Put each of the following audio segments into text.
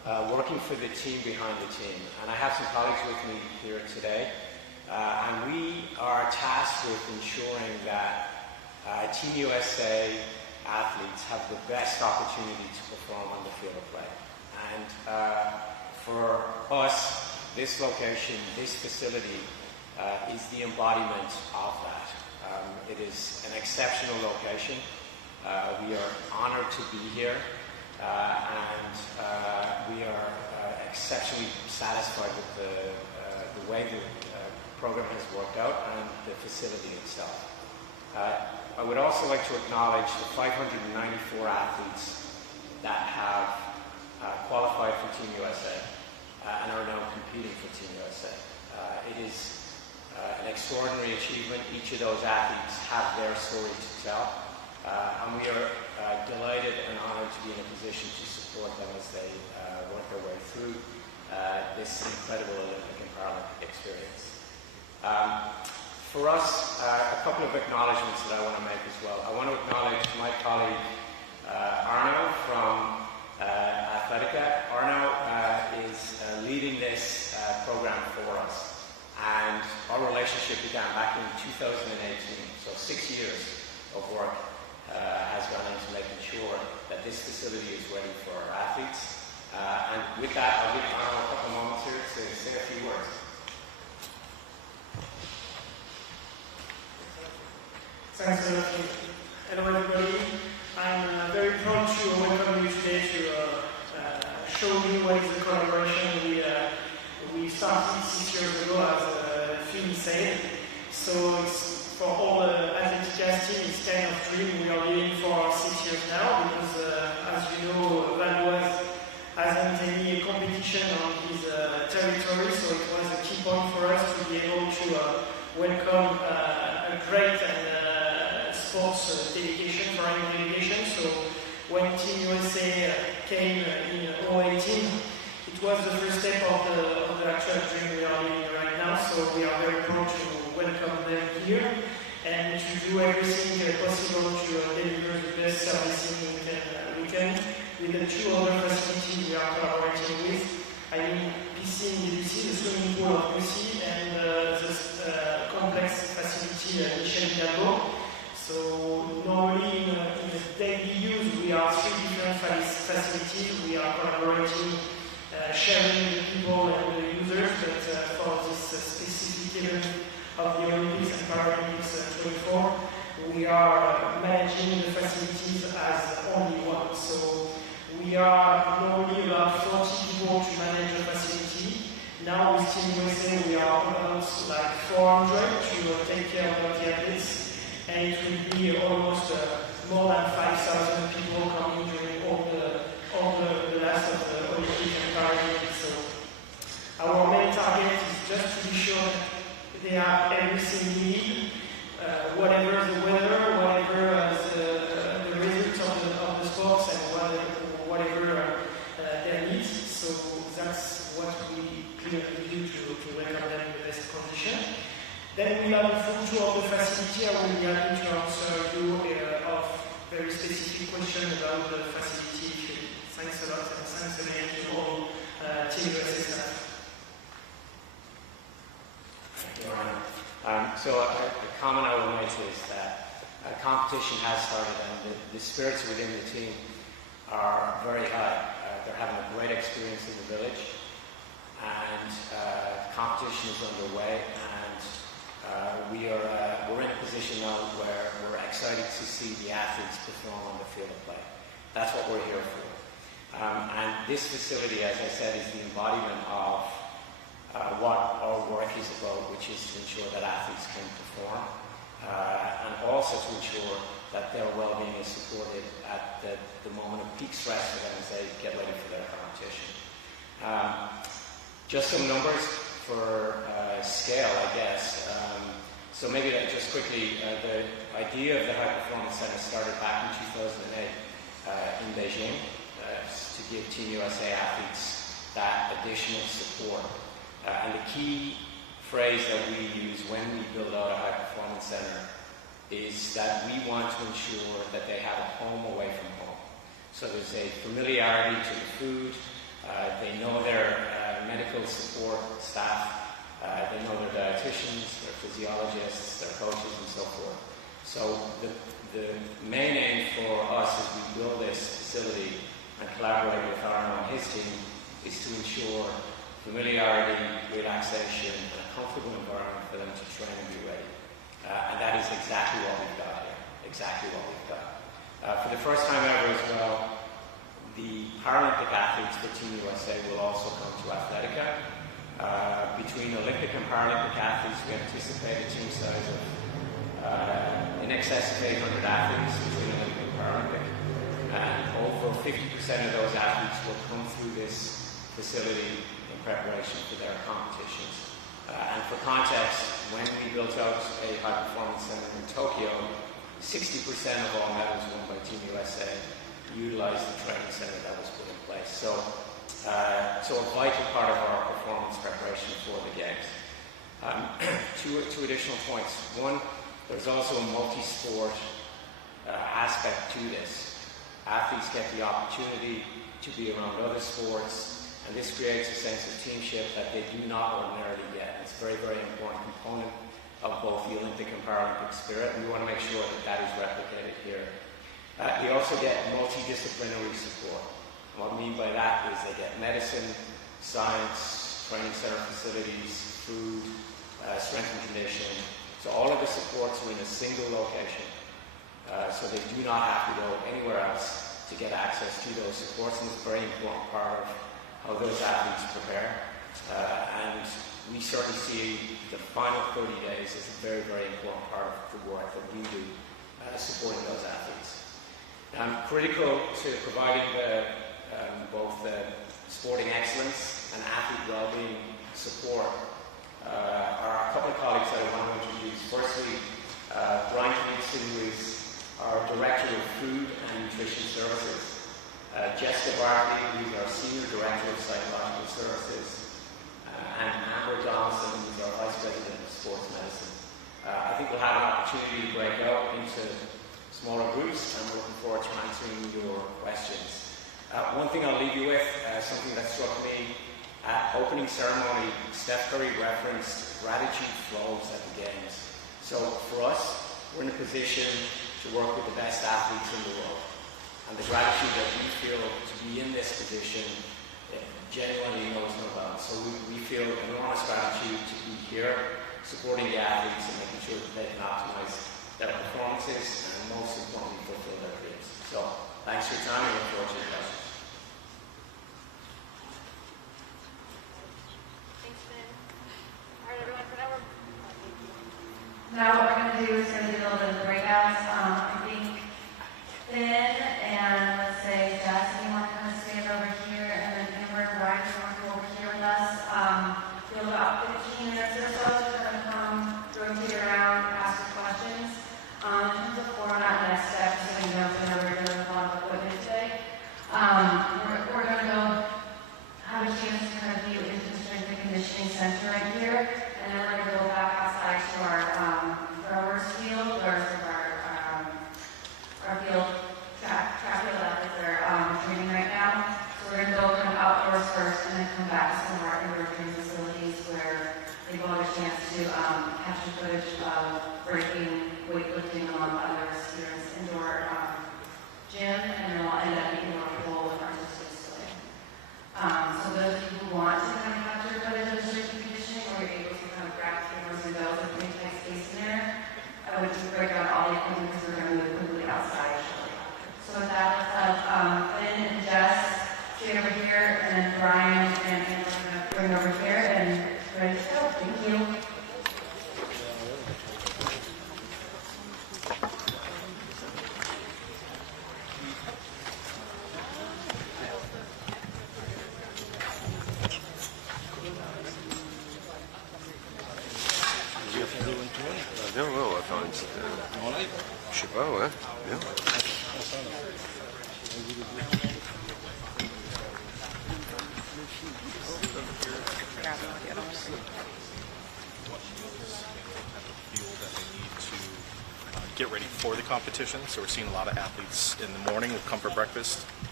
working for the team behind the team. And I have some colleagues with me here today, and we are tasked with ensuring that Team USA athletes have the best opportunity to perform on the field of play. And for us, this location, this facility is the embodiment of that. It is an exceptional location. We are honored to be here, and we are exceptionally satisfied with the way the program has worked out and the facility itself. I would also like to acknowledge the 594 athletes that have qualified for Team USA and are now competing for Team USA. It is an extraordinary achievement. Each of those athletes have their story to tell, and we are delighted and honored to be in a position to support them as they work their way through this incredible Olympic and Paralympic experience. For us, a couple of acknowledgements that I want to make as well. I want to acknowledge my colleague Arno from Athletica. Arno is leading this program for us. And our relationship began back in 2018, so 6 years of work has gone into making sure that this facility is ready for our athletes. And with that, I'll give Arno a couple of moments here to say a few words. Thanks a lot. Hello everybody. I'm very proud to welcome you today to show you what is the collaboration we started 6 years ago, as Phil said. So it's for all the athletic team, it's kind of dream we are living for 6 years now, because as you know, Valois hasn't any competition on his territory, so it was a key point for us to be able to welcome a great and sports delegation, foreign delegation. So when Team USA came in 2018, it was the first step of the actual dream we are living right now, so we are very proud to welcome them here and to do everything possible to deliver the best services we can with the two other facilities we are collaborating with. I mean PC in DBC, the swimming pool of UC, and the complex facility at Michel Hidalgo. So normally in the daily use we are 3 different facilities. We are collaborating, sharing the people and the users, but for this specific event of the Olympics and Paralympics 24, we are managing the facilities as only one. So we are normally about 40 people to manage the facility. Now with Team USA we are about like 400 to take care of the athletes, and it will be almost more than 5,000 people coming during all the last of the Olympic and Paralympics. So our main target is just to be sure that they have everything we need, whatever the weather, whatever the results of the sports, and whatever their needs. So that's what we clearly do to welcome them in the best condition. Then we have a full tour of the facility. I will be happy to answer you of very specific questions about the facility. Thanks a lot, and thanks again to all Team USA staff. Thank you, Arno. So a comment I will make is that competition has started, and the spirits within the team are very high. They're having a great experience in the village, and competition is underway, and we're in a position now where we're excited to see the athletes perform on the field of play. That's what we're here for. And this facility, as I said, is the embodiment of what our work is about, which is to ensure that athletes can perform, and also to ensure that their well-being is supported at the moment of peak stress for them as they get ready for their competition. Just some numbers for scale, I guess. So maybe just quickly, the idea of the High Performance Center started back in 2008 in Beijing to give Team USA athletes that additional support. And the key phrase that we use when we build out a High Performance Center is that we want to ensure that they have a home away from home. So there's a familiarity to the food, They know their medical support staff, they know their dietitians, their physiologists, their coaches, and so forth. So the main aim for us as we build this facility and collaborate with Aaron and his team is to ensure familiarity, relaxation, and a comfortable environment for them to train and be ready. And that is exactly what we've got here, exactly what we've got. For the first time ever as well, the Paralympic athletes for Team USA will also come to Athletica. Between Olympic and Paralympic athletes, we anticipate a team size of in excess of 800 athletes between Olympic and Paralympic. And over 50% of those athletes will come through this facility in preparation for their competitions. And for context, when we built out a high-performance center in Tokyo, 60% of all medals won by Team USA utilized the training center that was put in place. So a vital part of our performance preparation for the Games. Two additional points. One, there's also a multi-sport aspect to this. Athletes get the opportunity to be around other sports, and this creates a sense of teamship that they do not ordinarily get. It's a very, very important component of both the Olympic and Paralympic spirit, and we want to make sure that that is replicated here. You also get multidisciplinary support. And what I mean by that is they get medicine, science, training center facilities, food, strength and conditioning. So all of the supports are in a single location. So they do not have to go anywhere else to get access to those supports, and it's a very important part of how those athletes prepare. And we certainly see the final 30 days as a very, very important part of the work that we do supporting those athletes. Critical to providing both the sporting excellence and athlete well-being support are a couple of colleagues that I want to introduce. Firstly, Brian Knudsen, who is our Director of Food and Nutrition Services. Jessica Barkley, who is our Senior Director of Psychological Services. And Amber Donaldson, who is our Vice President of Sports Medicine. I think we'll have an opportunity to break out into smaller groups, and we're looking forward to answering your questions. One thing I'll leave you with, something that struck me at opening ceremony, Steph Curry referenced gratitude flows at the Games. So for us, we're in a position to work with the best athletes in the world. And the gratitude that we feel to be in this position, it genuinely knows no bounds. So we feel enormous gratitude to be here, supporting the athletes and making sure that they can optimize their performances and most importantly fulfill their dreams. So thanks for your time and look forward to your questions. Thanks, Ben. All right, everyone, for now Now what we're going to do is going to do a little bit of breakouts. I think Ben and let's say Jess, if you want to kind of stand over here, and then Amber and Brian, if you want to go over here with us. We have about 15 minutes or so to kind of come rotate around, ask your questions. In terms of format, next step, so you know, we're doing a lot of equipment today. We're going to go have a chance to kind of view into the strength and conditioning center right here, and then we're going to go back outside to our throwers field, where our field track field athletes are training right now. So we're going to go kind of outdoors first, and then come back to some of our indoor training facilities where they will have a chance to capture footage of breaking, weightlifting, among others here in this indoor gym, and then we'll end up in the indoor pool with artistic display. So those of you who want to kind of capture footage of strength and conditioning, or you're able to kind of grab cameras and go with pretty tight space in there, I would just break down all the equipment because we're going to move quickly outside shortly after. So with that, let's have Lynn and Jess stay over here, and then Brian and Amber are going to bring over here, and ready to go. Thank you. Bien, ouais, on va faire une petite. Je sais pas, ouais, bien. Get ready for the competition. So we're seeing a lot of athletes in the morning will come for breakfast,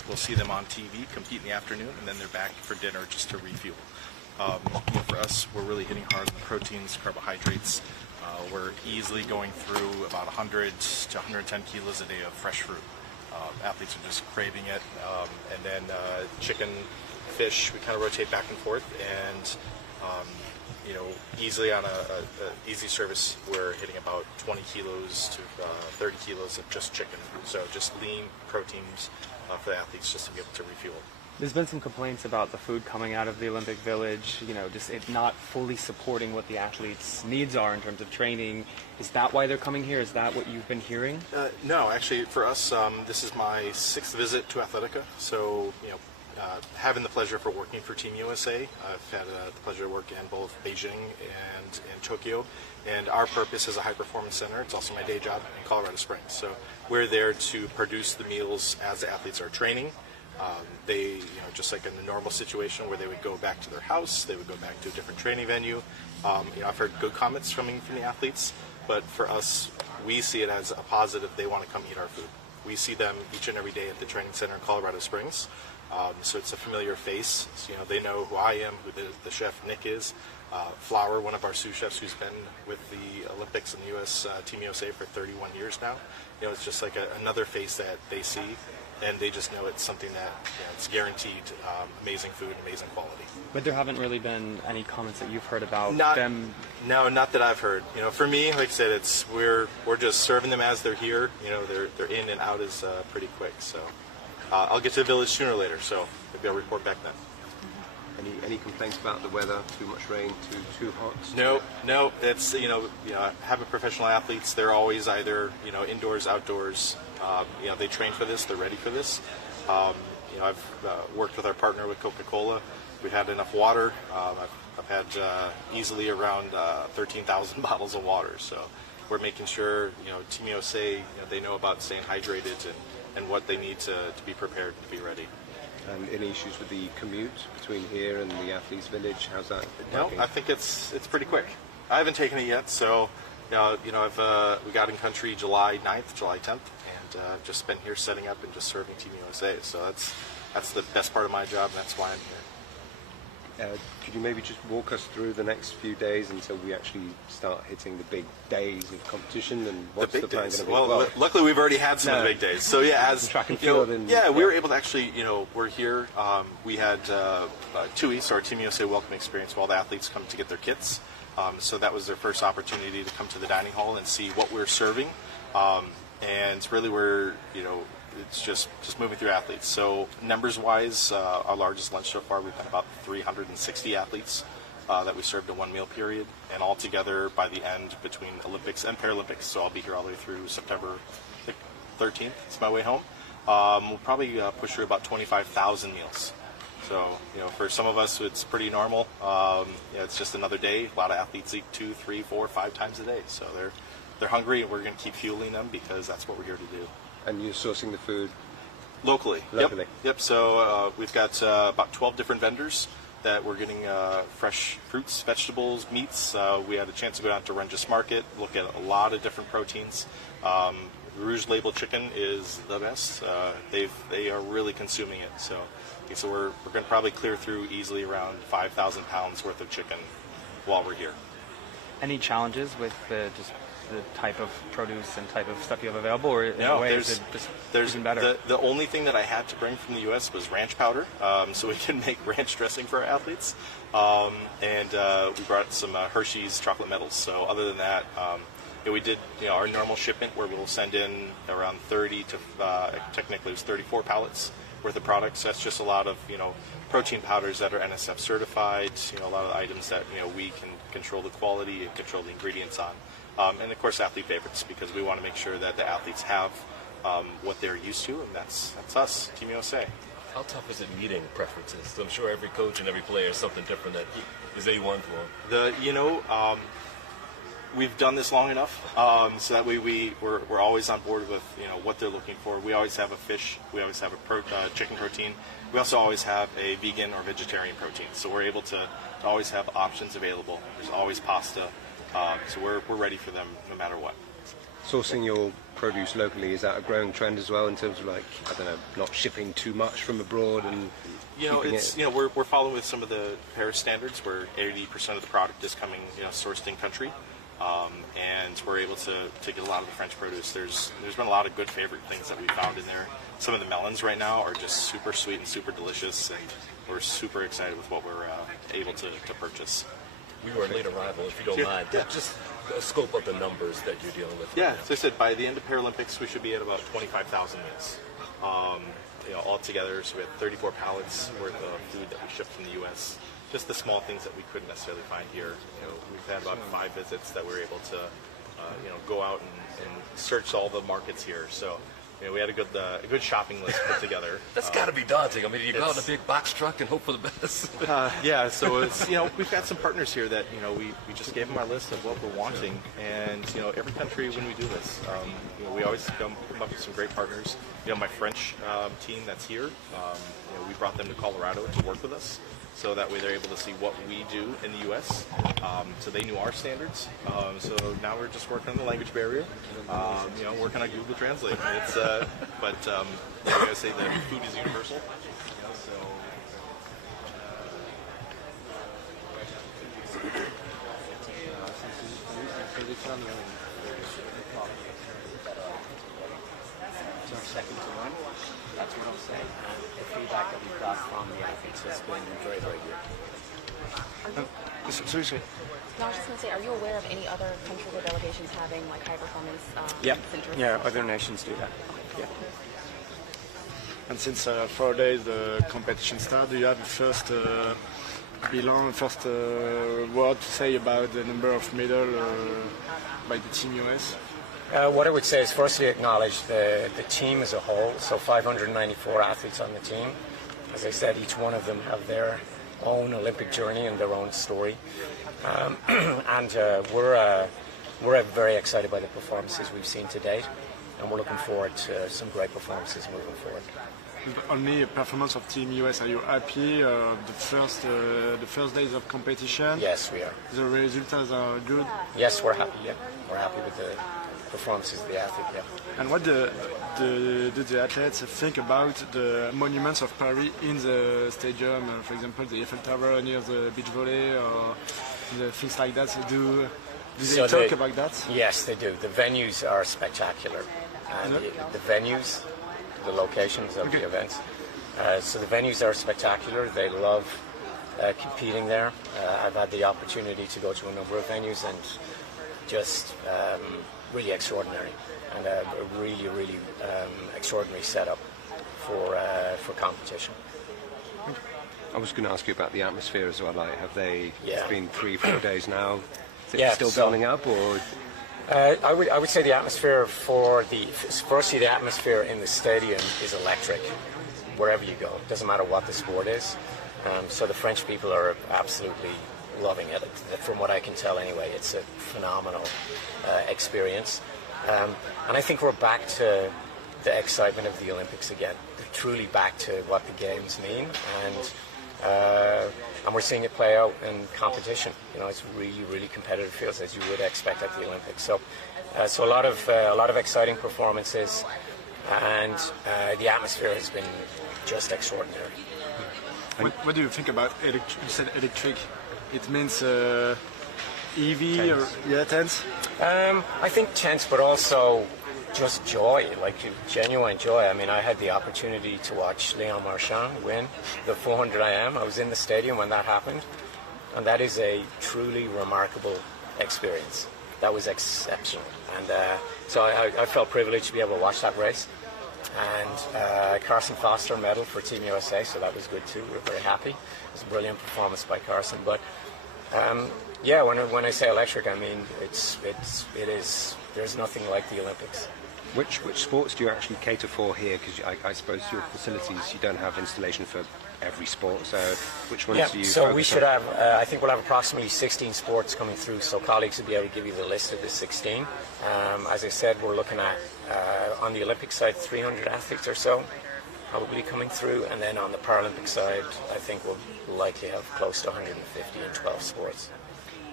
we'll see them on TV, compete in the afternoon, and then they're back for dinner just to refuel. For us, we're really hitting hard on the proteins, carbohydrates. We're easily going through about 100 to 110 kilos a day of fresh fruit. Athletes are just craving it. And then chicken, fish, we kind of rotate back and forth. And easily on a easy service, we're hitting about 20 kilos to 30 kilos of just chicken. So just lean proteins for the athletes just to be able to refuel. There's been some complaints about the food coming out of the Olympic Village, just it not fully supporting what the athletes' needs are in terms of training. Is that why they're coming here? Is that what you've been hearing? No, actually, for us, this is my 6th visit to Athletica. So, having the pleasure for working for Team USA, I've had the pleasure to work in both Beijing and in Tokyo. And our purpose is a high-performance center. It's also my day job in Colorado Springs. So we're there to produce the meals as the athletes are training. They, just like in a normal situation where they would go back to their house, they would go back to a different training venue. I've heard good comments coming from the athletes, but for us, we see it as a positive. They want to come eat our food. We see them each and every day at the training center in Colorado Springs. So it's a familiar face. So, they know who I am, who the chef Nick is. Flower, one of our sous chefs who's been with the Olympics and the U.S. Team USA for 31 years now. It's just like another face that they see. And they just know it's something that it's guaranteed amazing food, amazing quality. But there haven't really been any comments that you've heard about them? No, not that I've heard. For me, like I said, we're just serving them as they're here. They're in and out is pretty quick. So I'll get to the village sooner or later. So maybe I'll report back then. Any complaints about the weather? Too much rain? Too hot? No. It's having professional athletes. They're always either indoors, outdoors. They train for this. They're ready for this. I've worked with our partner with Coca-Cola. We've had enough water. I've had easily around 13,000 bottles of water. So we're making sure Team USA they know about staying hydrated and what they need to be prepared to be ready. And any issues with the commute between here and the athletes' village? How's that? No, I think it's pretty quick. I haven't taken it yet, so we got in country July 9th, July 10th, and just been here setting up and just serving Team USA. So that's the best part of my job, and that's why I'm here. Could you maybe just walk us through the next few days until we actually start hitting the big days of competition, and what's the plan going to be? Well, luckily we've already had some of the big days. So as track and field, we were able to actually, we're here. We had TUI, so our Team USA welcome experience, where all the athletes come to get their kits. So that was their first opportunity to come to the dining hall and see what we're serving. And really, we're it's just moving through athletes. So numbers-wise, our largest lunch so far, we've had about 360 athletes that we served in one meal period, and altogether by the end between Olympics and Paralympics, so I'll be here all the way through September 13th. It's my way home. We'll probably push through about 25,000 meals. So for some of us, it's pretty normal. It's just another day. A lot of athletes eat 2, 3, 4, 5 times a day, so they're hungry, and we're going to keep fueling them because that's what we're here to do. And you're sourcing the food locally. Yep. So we've got about 12 different vendors that we're getting fresh fruits, vegetables, meats. We had a chance to go down to Renges Market, look at a lot of different proteins. Rouge Label chicken is the best. They are really consuming it. So we're going to probably clear through easily around 5,000 pounds worth of chicken while we're here. Any challenges with the type of produce and type of stuff you have available, or in a way is it just even better? The only thing that I had to bring from the U.S. was ranch powder, so we can make ranch dressing for our athletes. And we brought some Hershey's chocolate metals. So other than that, we did our normal shipment where we'll send in around 30 to technically it was 34 pallets worth of products. That's just a lot of protein powders that are NSF certified. A lot of the items that we can control the quality and control the ingredients on. And of course, athlete favorites, because we want to make sure that the athletes have what they're used to, and that's us, Team USA. How tough is it meeting preferences? So I'm sure every coach and every player has something different that is A1 for them. We've done this long enough, so that way we're always on board with what they're looking for. We always have a fish, we always have a chicken protein. We also always have a vegan or vegetarian protein, so we're able to always have options available. There's always pasta. So we're ready for them no matter what. sourcing your produce locally, is that a growing trend as well in terms of, like, I don't know, not shipping too much from abroad and keeping it? We're following with some of the Paris standards where 80% of the product is coming sourced in country, and we're able to get a lot of the French produce. There's been a lot of good favorite things that we found in there. Some of the melons right now are just super sweet and super delicious, and we're super excited with what we're able to purchase. We were a late arrival, if you don't mind. Yeah. Just scope up the numbers that you're dealing with. Yeah, right as I said, by the end of Paralympics, we should be at about 25,000 meals. All together, so we had 34 pallets worth of food that we shipped from the U.S. Just the small things that we couldn't necessarily find here. We've had about 5 visits that we're able to, go out and search all the markets here. So, we had a good shopping list put together. That's got to be daunting. I mean, you go out in a big box truck and hope for the best. Yeah, so it's we've got some partners here that we just gave them our list of what we're wanting, and every country when we do this, we always come up with some great partners. My French team that's here, we brought them to Colorado to work with us, so that way they're able to see what we do in the U.S. So they knew our standards. So now we're just working on the language barrier. Working on Google Translate. It's but I gotta say that food is universal. Second to one. That's what I'll say. The feedback that we got from the athletes has been very, very good. Seriously. No, I was just going to say, are you aware of any other countries or delegations having like high performance centers? Yeah, other nations do that. Yeah. And since 4 days the competition starts, do you have a first word to say about the number of medals by the Team US? What I would say is firstly acknowledge the team as a whole, so 594 athletes on the team. As I said, each one of them have their own Olympic journey and their own story. And we're very excited by the performances we've seen to date, and we're looking forward to some great performances moving forward. Only a performance of Team US. Are you happy? The first days of competition? Yes, we are. The results are good? Yes, we're happy. Yeah, we're happy with the performances of the athlete. Yeah. And what do the athletes think about the monuments of Paris in the stadium? For example, the Eiffel Tower near the beach volley, or the things like that. Do they talk about that? Yes, they do. The venues are spectacular. The venues, the locations of the events. So the venues are spectacular. They love competing there. I've had the opportunity to go to a number of venues, and just really extraordinary, and a really, really extraordinary setup for competition. I was going to ask you about the atmosphere as well. Like, have they? Yeah. It's been 3-4 days now. Is it still so, building up, or? I would say the atmosphere firstly the atmosphere in the stadium is electric. Wherever you go, it doesn't matter what the sport is. So the French people are absolutely loving it. From what I can tell anyway, it's a phenomenal experience. And I think we're back to the excitement of the Olympics again. We're truly back to what the games mean, and we're seeing it play out in competition. It's really, really competitive fields, as you would expect at the Olympics. So a lot of exciting performances, and the atmosphere has been just extraordinary. What do you think about you said electric? It means EV or tense? I think tense, but also just joy, like genuine joy. I mean, I had the opportunity to watch Léon Marchand win the 400 IM. I was in the stadium when that happened, and that is a truly remarkable experience. That was exceptional, and so I felt privileged to be able to watch that race. And Carson Foster medal for Team USA, so that was good too. We're very happy. It was a brilliant performance by Carson. But yeah, when I say electric, I mean it is. There's nothing like the Olympics. Which sports do you actually cater for here? Because I suppose your facilities, you don't have installation for every sport. So which ones do you? So we should have. I think we'll have approximately 16 sports coming through. So colleagues will be able to give you the list of the 16. As I said, we're looking at on the Olympic side 300 athletes or so probably coming through, and then on the Paralympic side, I think we'll likely have close to 150 in 12 sports.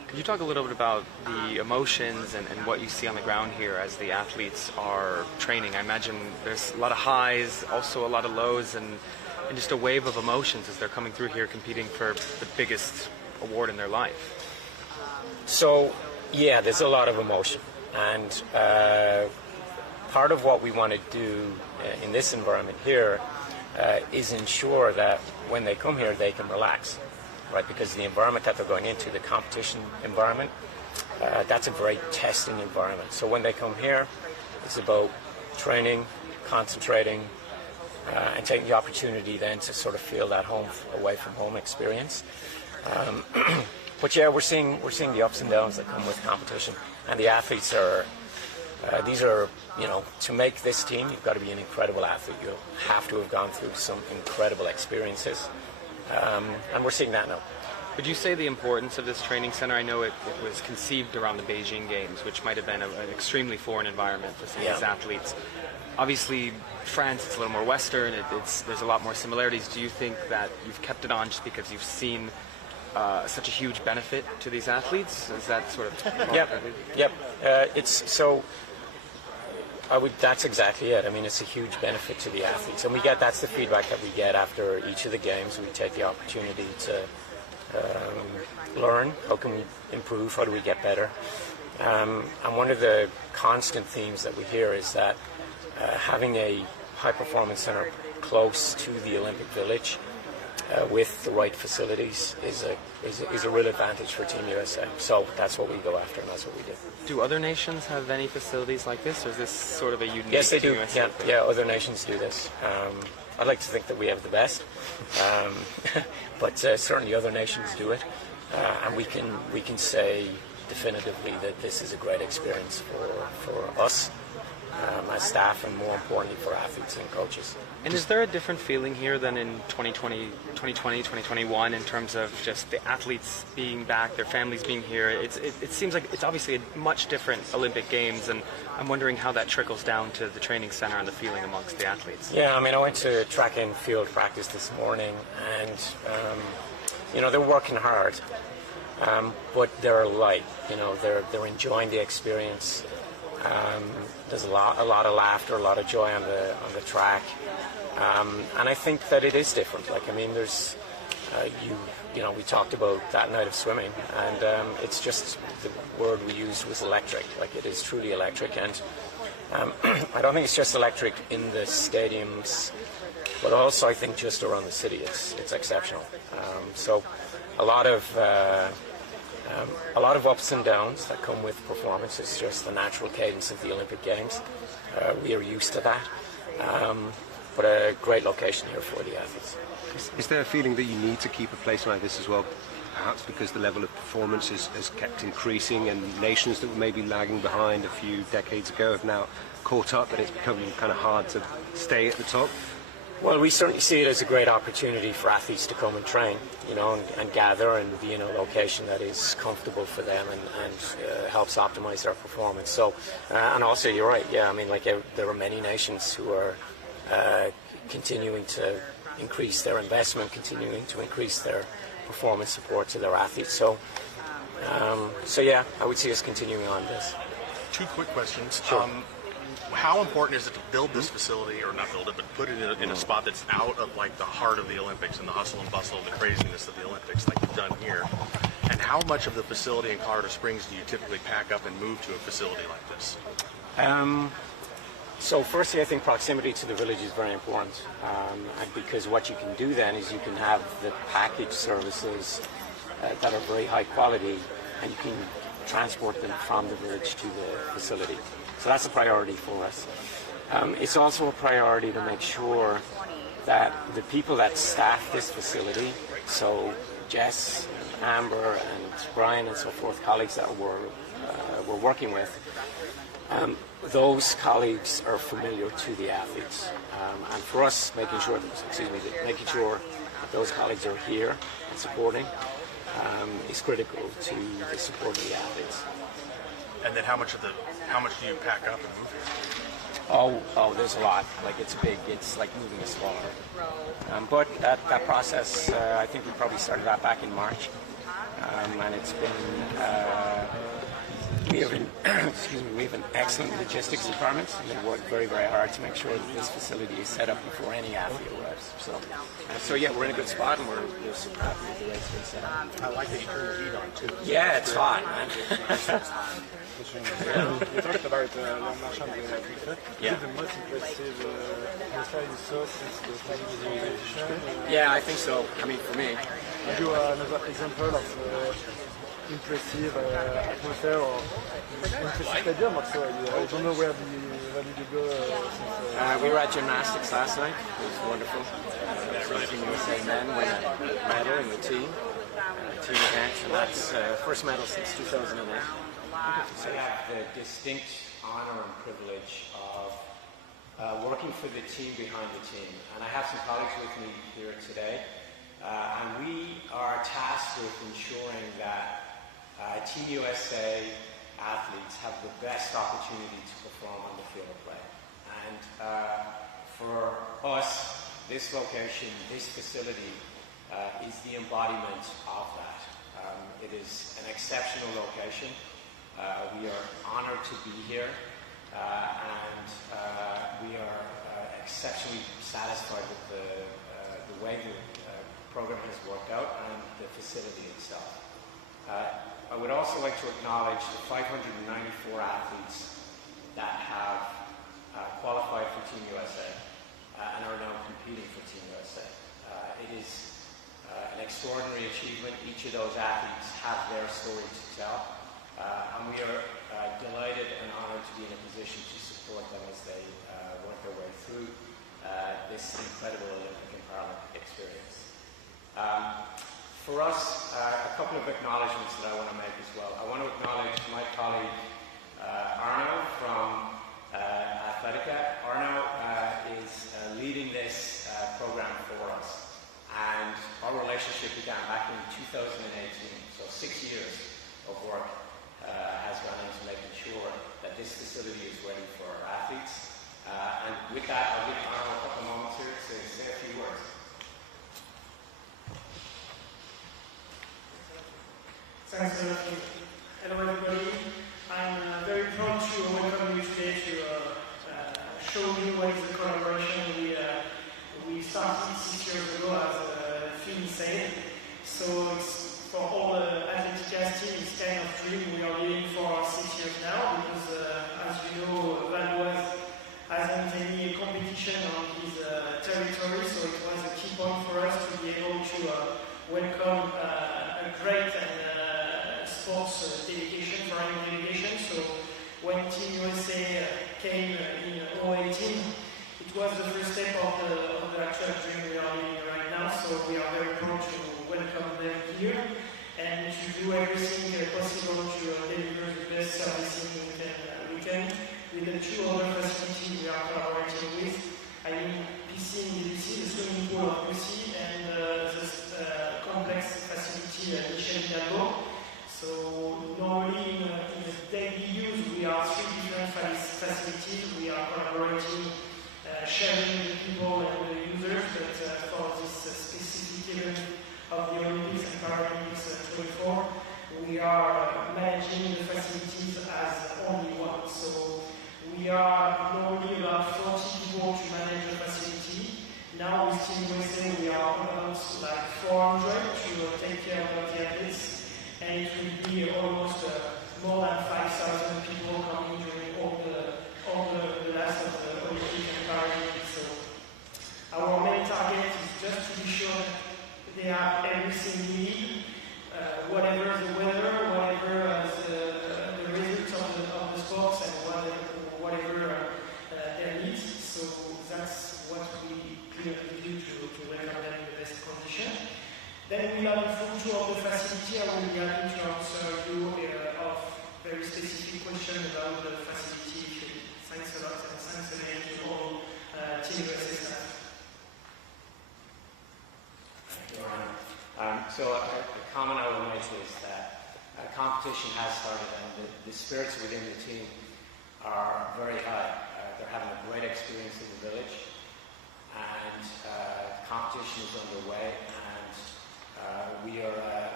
Could you talk a little bit about the emotions and what you see on the ground here as the athletes are training? I imagine there's a lot of highs, also a lot of lows, and just a wave of emotions as they're coming through here competing for the biggest award in their life. So, yeah, there's a lot of emotion. And part of what we want to do in this environment here is ensure that when they come here, they can relax, right? Because the environment that they're going into, the competition environment, that's a very testing environment. So when they come here, it's about training, concentrating, and taking the opportunity then to sort of feel that home away from home experience. But yeah, we're seeing the ups and downs that come with competition, and the athletes are. These are, you know, to make this team, you've got to be an incredible athlete. You have to have gone through some incredible experiences, and we're seeing that now. Would you say the importance of this training center? I know it was conceived around the Beijing Games, which might have been an extremely foreign environment for some of these athletes. Obviously, France, it's a little more Western. There's a lot more similarities. Do you think that you've kept it on just because you've seen such a huge benefit to these athletes? Is that sort of... Yep. It's so... that's exactly it. I mean, it's a huge benefit to the athletes. And that's the feedback that we get after each of the games. We take the opportunity to learn. How can we improve? How do we get better? And one of the constant themes that we hear is that having a high-performance center close to the Olympic Village with the right facilities is a real advantage for Team USA. So that's what we go after, and that's what we do. Do other nations have any facilities like this, or is this sort of a unique? Yes, they do. USA Yeah, other nations do this. I'd like to think that we have the best, but certainly other nations do it, and we can say definitively that this is a great experience for us as staff, and more importantly for athletes and coaches. And is there a different feeling here than in 2020, 2021 in terms of just the athletes being back, their families being here? It seems like it's obviously a much different Olympic Games, and I'm wondering how that trickles down to the training center and the feeling amongst the athletes. Yeah, I mean, I went to track and field practice this morning, and you know, they're working hard, but they're light. You know, they're enjoying the experience. There's a lot of laughter, a lot of joy on the track, and I think that it is different. Like, I mean, there's you know, we talked about that night of swimming, and it's just the word we used was electric. Like, it is truly electric, and I don't think it's just electric in the stadiums, but also I think just around the city, it's exceptional. So a lot of ups and downs that come with performance. It's just the natural cadence of the Olympic Games. We are used to that, but a great location here for the athletes. Is there a feeling that you need to keep a place like this as well, perhaps because the level of performance has kept increasing, and nations that were maybe lagging behind a few decades ago have now caught up, but it's becoming kind of hard to stay at the top? Well, we certainly see it as a great opportunity for athletes to come and train, you know, and gather and be in a location that is comfortable for them and helps optimize their performance. So, and also, you're right, yeah, I mean, like, there are many nations who are continuing to increase their investment, continuing to increase their performance support to their athletes. So, so yeah, I would see us continuing on this. Two quick questions. Sure. How important is it to build this facility, or not build it, but put it in a spot that's out of, like, the heart of the Olympics and the hustle and bustle, the craziness of the Olympics, like you've done here? And how much of the facility in Colorado Springs do you typically pack up and move to a facility like this? So firstly, I think proximity to the village is very important, and because what you can do then is you can have the package services that are very high quality, and you can transport them from the village to the facility. So that's a priority for us. It's also a priority to make sure that the people that staff this facility, so Jess, Amber, and Brian and so forth, colleagues that we're working with, those colleagues are familiar to the athletes. And for us, making sure that those colleagues are here and supporting is critical to the support of the athletes. And then how much do you pack up and move here? Oh, there's a lot. Like, it's like moving a stroller. But that process, I think we probably started that back in March. and it's been we have an we have an excellent logistics department, and they work very, very hard to make sure that this facility is set up before any athlete arrives. So yeah, we're in a good spot, and we're super happy with the way it's been set up. I like that you turn the heat on too. Yeah, it's hot, man. You talked about Léon Marchand and the FIFA. Yeah. Is it the most impressive transfer you saw since the stadium organization? Yeah, I think so. I mean, for me. Have you another example of impressive atmosphere or impressive stadium also? I don't know where did you go since... We were at gymnastics last night. It was wonderful. Team USA men won a medal in the team event, and that's first medal since 2008. I have the distinct honor and privilege of working for the team behind the team. And I have some colleagues with me here today. And we are tasked with ensuring that Team USA athletes have the best opportunity to perform on the field of play. And for us, this location, this facility is the embodiment of that. It is an exceptional location. We are honored to be here, and we are exceptionally satisfied with the way the program has worked out and the facility itself. I would also like to acknowledge the 594 athletes that have qualified for Team USA and are now competing for Team USA. It is an extraordinary achievement. Each of those athletes have their story to tell. And we are delighted and honored to be in a position to support them as they work their way through this incredible Olympic and Paralympic experience. For us, a couple of acknowledgements that I want to make as well. I want to acknowledge my colleague Arno from Athletica. Arno is leading this program for us, and our relationship began back in 2018, so 6 years of work has gone into making sure that this facility is ready for our athletes. And with that, I'll give Arno a couple of moments here to say a few words. Thanks a lot. Hello everybody. I'm very proud to welcome you today to show you what is the collaboration we started 6 years ago, as Phil said. So it's for all the Athletica team, it's kind of dream we are living for 6 years now, because as you know, Valois hasn't any competition on his territory, so it was a key point for us to be able to welcome a great and sports delegation, foreign delegation. So when Team USA came in 2018, it was the first step of the actual dream we are living right now. So we are very proud to welcome them here and to do everything possible to deliver the best servicing we can with the two other facilities we are collaborating with. I mean PC and DBC, the swimming pool of UC, and the complex facility at Michel Hidalgo. So normally in the daily use we are three different facilities. We are collaborating, sharing with the people and the users, but for this specific event of the Olympics and Paralympics 24, we are managing the facilities as only one. So we are normally about 40 people to manage the facility. Now with Team USA we are about like 400 to take care of the athletes. And it will be almost more than 5,000 people coming during all the last of the Olympic and Paralympics. So our main target is just to be sure that they have everything they need, whatever the weather, whatever the result of the sports, and whatever their needs. So that's what we clearly do to welcome them in the best condition. Then we have a full tour of the facility. I will be happy to answer you of very specific questions about the facility. Thanks a lot, and thanks again to all Team USA staff. Thank you, Arno. So a comment I will make is that competition has started, and the spirits within the team are very high. They're having a great experience in the village, and competition is underway. We are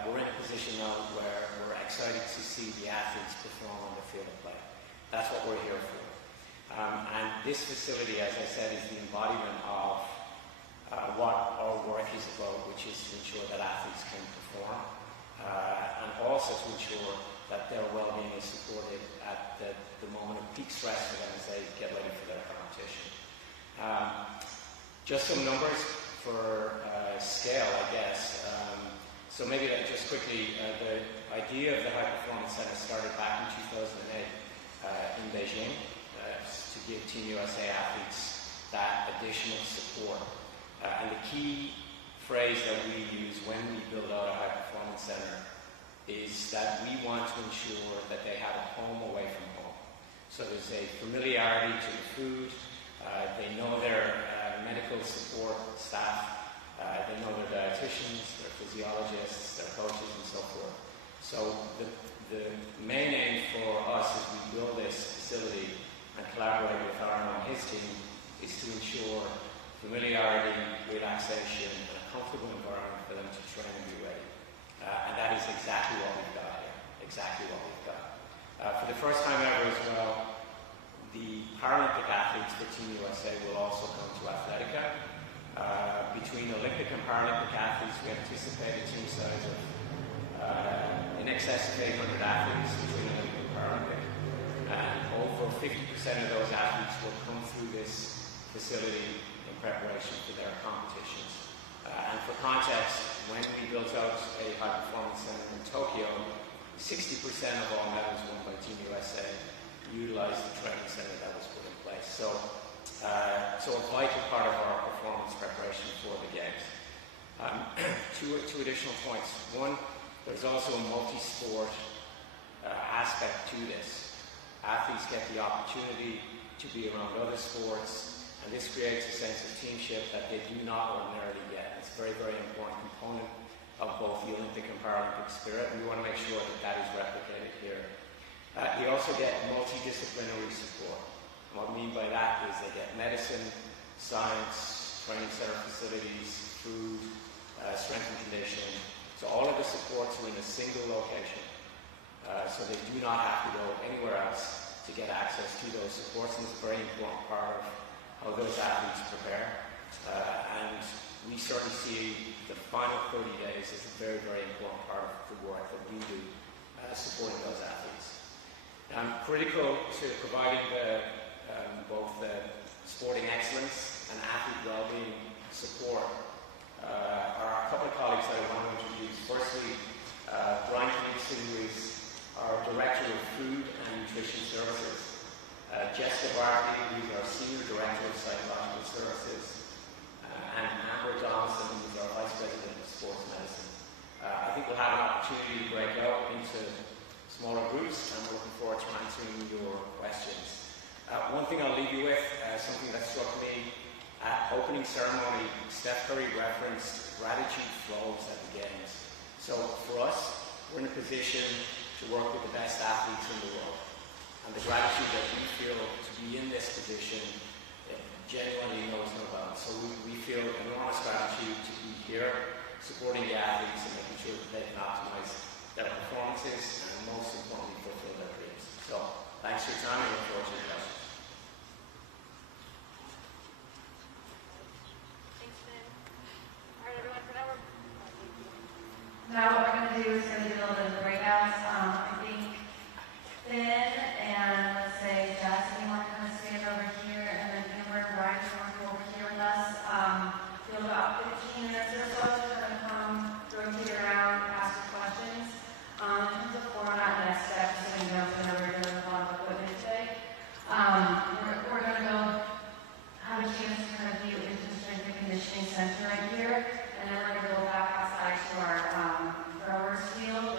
we're in a position now where we're excited to see the athletes perform on the field of play. That's what we're here for. And this facility, as I said, is the embodiment of what our work is about, which is to ensure that athletes can perform and also to ensure that their well-being is supported at the moment of peak stress for them as they get ready for their competition. Just some numbers for scale, I guess. So maybe just quickly, the idea of the High Performance Center started back in 2008 in Beijing to give Team USA athletes that additional support. And the key phrase that we use when we build out a High Performance Center is that we want to ensure that they have a home away from home. So there's a familiarity to the food, they know their medical support staff, they know their dietitians, their physiologists, their coaches, and so forth. So the main aim for us as we build this facility and collaborate with Arno and his team is to ensure familiarity, relaxation, and a comfortable environment for them to train and be ready. And that is exactly what we've got here, exactly what we've got. For the first time ever as well, the Paralympic athletes for Team USA will also come to Athletica. Between Olympic and Paralympic athletes, we anticipate a team size of in excess of 800 athletes between Olympic and Paralympic. And over 50% of those athletes will come through this facility in preparation for their competitions. And for context, when we built out a High Performance Center in Tokyo, 60% of all medals won by Team USA utilized the training center that was put in place. So a vital part of our performance preparation for the games. Two additional points. One, there's also a multi-sport aspect to this. Athletes get the opportunity to be around other sports, and this creates a sense of teamship that they do not ordinarily get. It's a very, very important component of both the Olympic and Paralympic spirit, and we want to make sure that that is replicated here. They also get multidisciplinary support. And what I mean by that is they get medicine, science, training center facilities, food, strength and conditioning. So all of the supports are in a single location. So they do not have to go anywhere else to get access to those supports, and it's a very important part of how those athletes prepare. And we certainly see the final 30 days as a very, very important part of the work that we do supporting those athletes. Critical to providing both the sporting excellence and athlete well-being support are a couple of colleagues that I want to introduce. Firstly, Brian Knudsen, who is our Director of Food and Nutrition Services. Jessica Barkley, who is our Senior Director of Psychological Services. And Amber Donaldson, who is our Vice President of Sports Medicine. I think we'll have an opportunity to break out into smaller groups, and we're looking forward to answering your questions. One thing I'll leave you with, something that struck me at opening ceremony, Steph Curry referenced gratitude flows at the games. So for us, we're in a position to work with the best athletes in the world. And the gratitude that we feel to be in this position genuinely knows no bounds. So we feel enormous gratitude to be here, supporting the athletes and making sure that they can optimize their performances and most importantly fulfill their dreams. So thanks for your time and look forward to your questions. Thanks, Finn. All right, everyone, for now Now what we're going to do is going to build in the breakouts. I think Finn and let's say Jess, if you want to kind of stand over here, and then Amber and Brian, if you want to go over here with us. We have about 15 minutes or so to kind of come, rotate around, ask questions. In terms of format, next step, so you know, we're doing a lot of equipment today. We're going to go have a chance to kind of view into the strength and conditioning center right here, and then we're going to go back outside to our throwers field.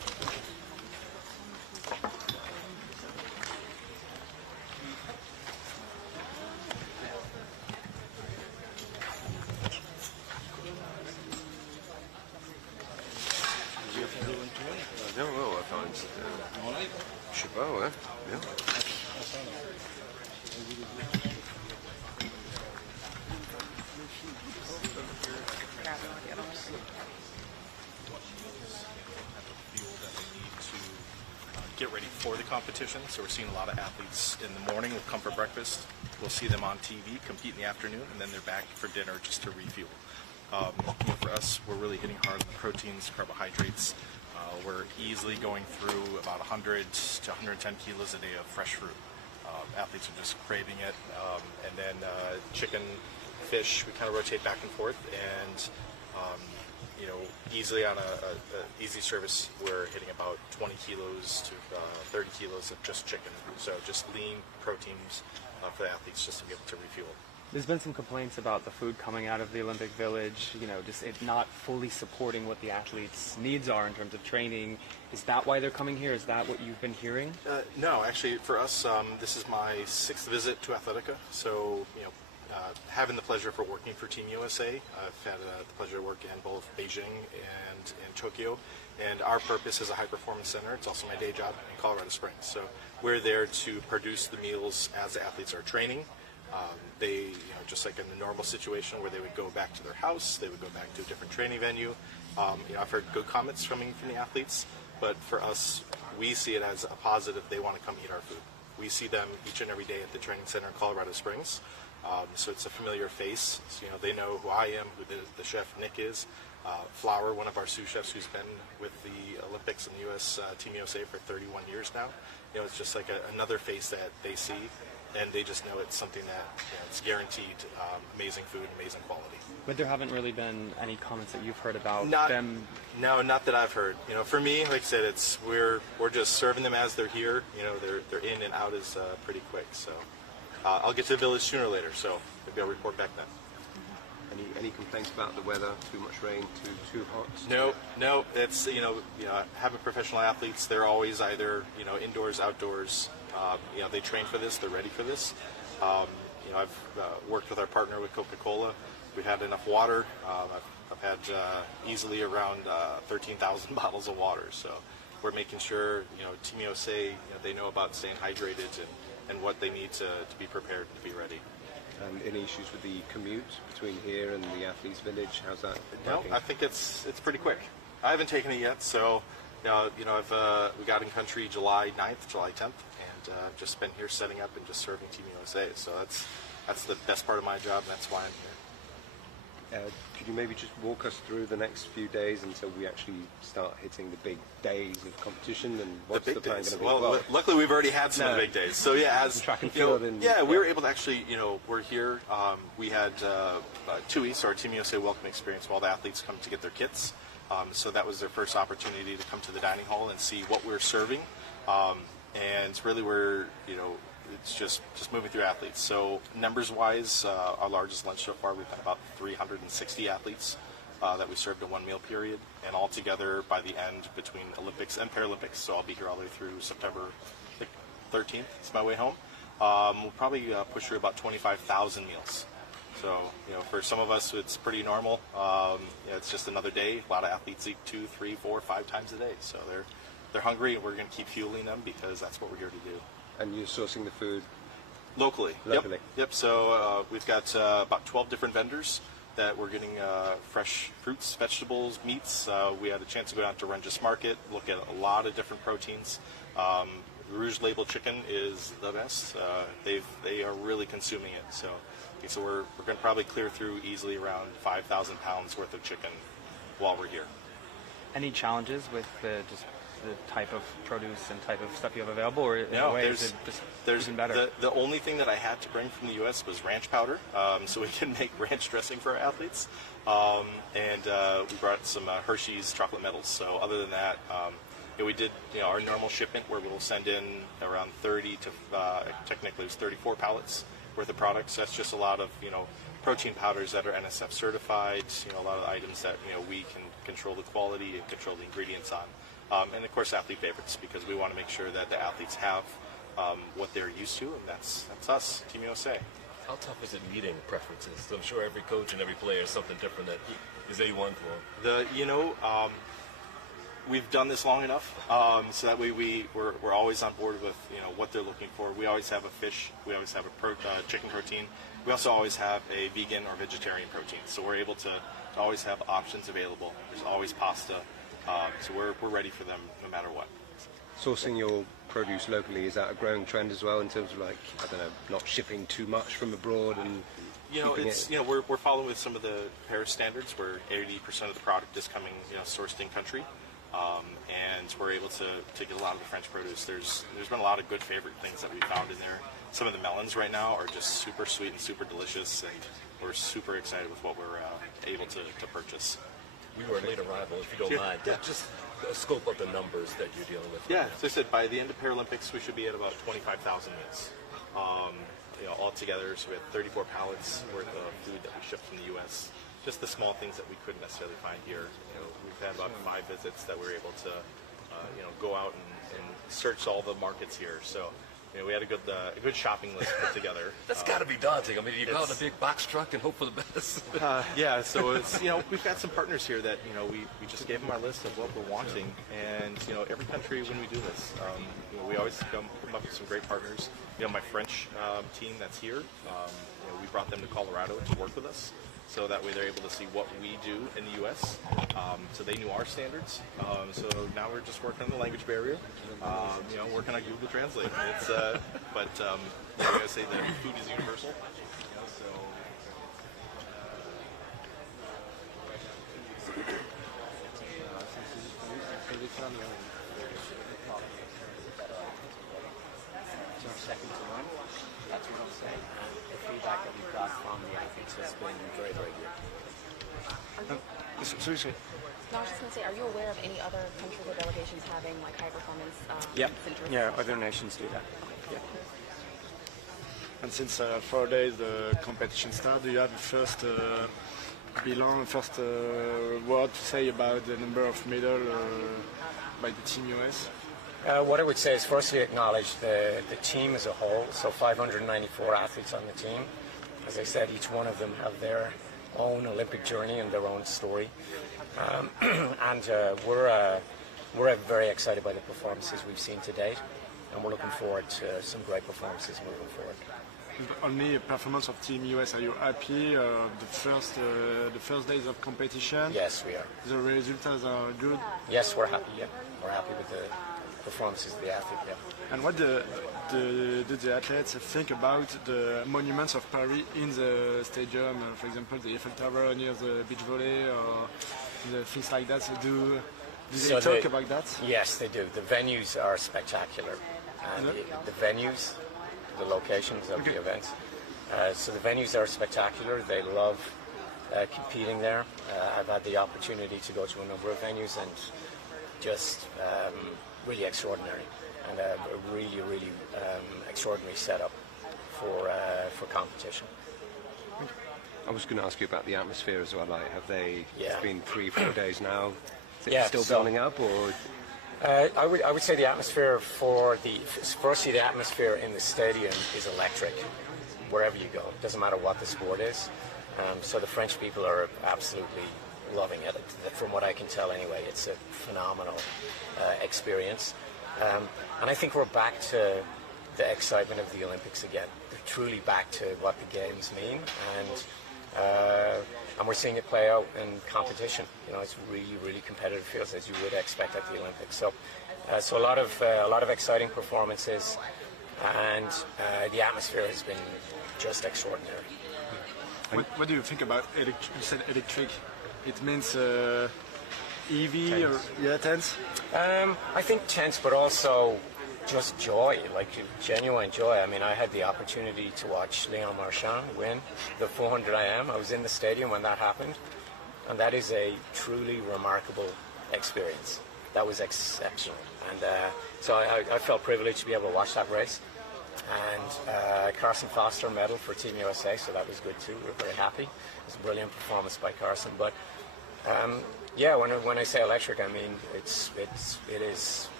Chabot, hè? Ja. Get ready for the competition. So we're seeing a lot of athletes in the morning will come for breakfast. We'll see them on TV, compete in the afternoon, and then they're back for dinner just to refuel. For us, we're really hitting hard on the proteins, carbohydrates. We're easily going through about 100 to 110 kilos a day of fresh fruit. Athletes are just craving it. And then chicken, fish, we kind of rotate back and forth. And easily on a easy service, we're hitting about 20 kilos to 30 kilos of just chicken. So just lean proteins for the athletes just to be able to refuel. There's been some complaints about the food coming out of the Olympic Village, just it not fully supporting what the athletes' needs are in terms of training. Is that why they're coming here? Is that what you've been hearing? No, actually, for us, this is my 6th visit to Athletica. So, having the pleasure for working for Team USA, I've had the pleasure to work in both Beijing and in Tokyo. And our purpose is a high-performance center. It's also my day job in Colorado Springs. So we're there to produce the meals as the athletes are training. They, just like in the normal situation where they would go back to their house, they would go back to a different training venue. I've heard good comments from the athletes, but for us, we see it as a positive. They want to come eat our food. We see them each and every day at the training center in Colorado Springs. So it's a familiar face. So, they know who I am, who the chef Nick is. Flower, one of our sous chefs who's been with the Olympics and the U.S. Team USA for 31 years now. It's just like another face that they see. And they just know it's something that it's guaranteed amazing food, amazing quality. But there haven't really been any comments that you've heard about them? No, not that I've heard. For me, like I said, we're just serving them as they're here. They're in and out is pretty quick. So I'll get to the village sooner or later. So maybe I'll report back then. Any complaints about the weather? Too much rain? Too hot? No. It's having professional athletes. They're always either indoors, outdoors. They train for this. They're ready for this. I've worked with our partner with Coca-Cola. We've had enough water. I've had easily around 13,000 bottles of water. So we're making sure Team USA they know about staying hydrated and what they need to be prepared to be ready. Any issues with the commute between here and the athletes' village? How's that? No, I think it's pretty quick. I haven't taken it yet, so we got in country July 9th, July 10th, and just been here setting up and just serving Team USA. So that's the best part of my job, and that's why I'm here. Could you maybe just walk us through the next few days until we actually start hitting the big days of competition, and what's the plan going to be? Well, luckily we've already had some of the big days. So as track and field, we were able to actually, we're here. We had 2 East, our Team USA welcome experience, while the athletes come to get their kits. So that was their first opportunity to come to the dining hall and see what we're serving. And really, we're it's just moving through athletes. So numbers-wise, our largest lunch so far, we've had about 360 athletes that we served in one meal period, and all together by the end between Olympics and Paralympics. So I'll be here all the way through September 13th. It's my way home. We'll probably push through about 25,000 meals. So for some of us, it's pretty normal. It's just another day. A lot of athletes eat 2, 3, 4, 5 times a day. So they're hungry, and we're going to keep fueling them because that's what we're here to do. And you're sourcing the food locally. Yep. So we've got about 12 different vendors that we're getting fresh fruits, vegetables, meats. We had a chance to go down to Renges Market, look at a lot of different proteins. Rouge Label chicken is the best. They are really consuming it. So we're going to probably clear through easily around 5,000 pounds worth of chicken while we're here. Any challenges with the type of produce and type of stuff you have available, or in a way, is it just even better? The only thing that I had to bring from the U.S. was ranch powder, so we can make ranch dressing for our athletes. And we brought some Hershey's chocolate metals. So other than that, we did our normal shipment where we'll send in around 30 to technically it was 34 pallets worth of products. That's just a lot of protein powders that are NSF certified. A lot of the items that we can control the quality and control the ingredients on. And of course athlete favorites, because we want to make sure that the athletes have what they're used to, and that's us, Team USA. How tough is it meeting preferences? I'm sure every coach and every player has something different that is A1 for them. we've done this long enough, so that way we're always on board with what they're looking for. We always have a fish, we always have a chicken protein. We also always have a vegan or vegetarian protein, so we're able to always have options available. There's always pasta, so we're ready for them no matter what. Sourcing your produce locally, is that a growing trend as well in terms of, like, I don't know, not shipping too much from abroad and we're following with some of the Paris standards where 80% of the product is coming sourced in country, and we're able to get a lot of the French produce. There's been a lot of good favorite things that we found in there. Some of the melons right now are just super sweet and super delicious, and we're super excited with what we're able to purchase. We were a late arrival, if you don't mind. Yeah. Just a scope of the numbers that you're dealing with. Yeah, as I said, by the end of Paralympics, we should be at about 25,000 meals. All together, so we had 34 pallets worth of food that we shipped from the U.S. Just the small things that we couldn't necessarily find here. We've had about 5 visits that we were able to, go out and search all the markets here. So, we had a good shopping list put together. That's got to be daunting. I mean, you go out in a big box truck and hope for the best. Yeah, so it's we've got some partners here that we just gave them our list of what we're wanting, and every country when we do this, we always come up with some great partners. My French team that's here, we brought them to Colorado to work with us, so that way they're able to see what we do in the U.S. So they knew our standards. So now we're just working on the language barrier. Working on Google Translate. It's but I gotta say that food is universal. Second to none. That's what I'm saying. The feedback that we've got from the athletes has been very, very good. Seriously. No, I was just going to say, are you aware of any other countries or delegations having like high performance centers? Yeah, other nations do that. Yeah. And since 4 days the competition starts, do you have a first word to say about the number of medals by the Team US? What I would say is firstly acknowledge the team as a whole, so 594 athletes on the team. As I said, each one of them have their own Olympic journey and their own story. And we're very excited by the performances we've seen to date, and we're looking forward to some great performances moving forward. Only a performance of Team US. Are you happy? The first days of competition? Yes, we are. The results are good? Yes, we're happy. Yeah, we're happy with the performances of the athlete. Yeah. And what do the athletes think about the monuments of Paris in the stadium? For example, the Eiffel Tower near the beach volley, or the things like that. So do they talk about that? Yes, they do. The venues are spectacular. The venues, the locations of the events. So the venues are spectacular. They love competing there. I've had the opportunity to go to a number of venues, and just really extraordinary, and a really, really extraordinary setup for competition. I was going to ask you about the atmosphere as well. Like, have they? It's been 3-4 days now. Is it still building up, or? I would say the atmosphere firstly the atmosphere in the stadium is electric. Wherever you go, it doesn't matter what the sport is. So the French people are absolutely loving it. From what I can tell, anyway, it's a phenomenal experience. And I think we're back to the excitement of the Olympics again. They're truly back to what the games mean, and we're seeing it play out in competition. It's really, really competitive fields, as you would expect at the Olympics. So a lot of exciting performances, and the atmosphere has been just extraordinary. What do you think about you said electric? It means EV or tense? I think tense, but also just joy, like genuine joy. I mean, I had the opportunity to watch Leon Marchand win the 400 IM. I was in the stadium when that happened, and that is a truly remarkable experience. That was exceptional, and so I felt privileged to be able to watch that race. And Carson Foster medal for Team USA, so that was good too. We're very happy. It was a brilliant performance by Carson. But yeah, when I say electric, I mean it is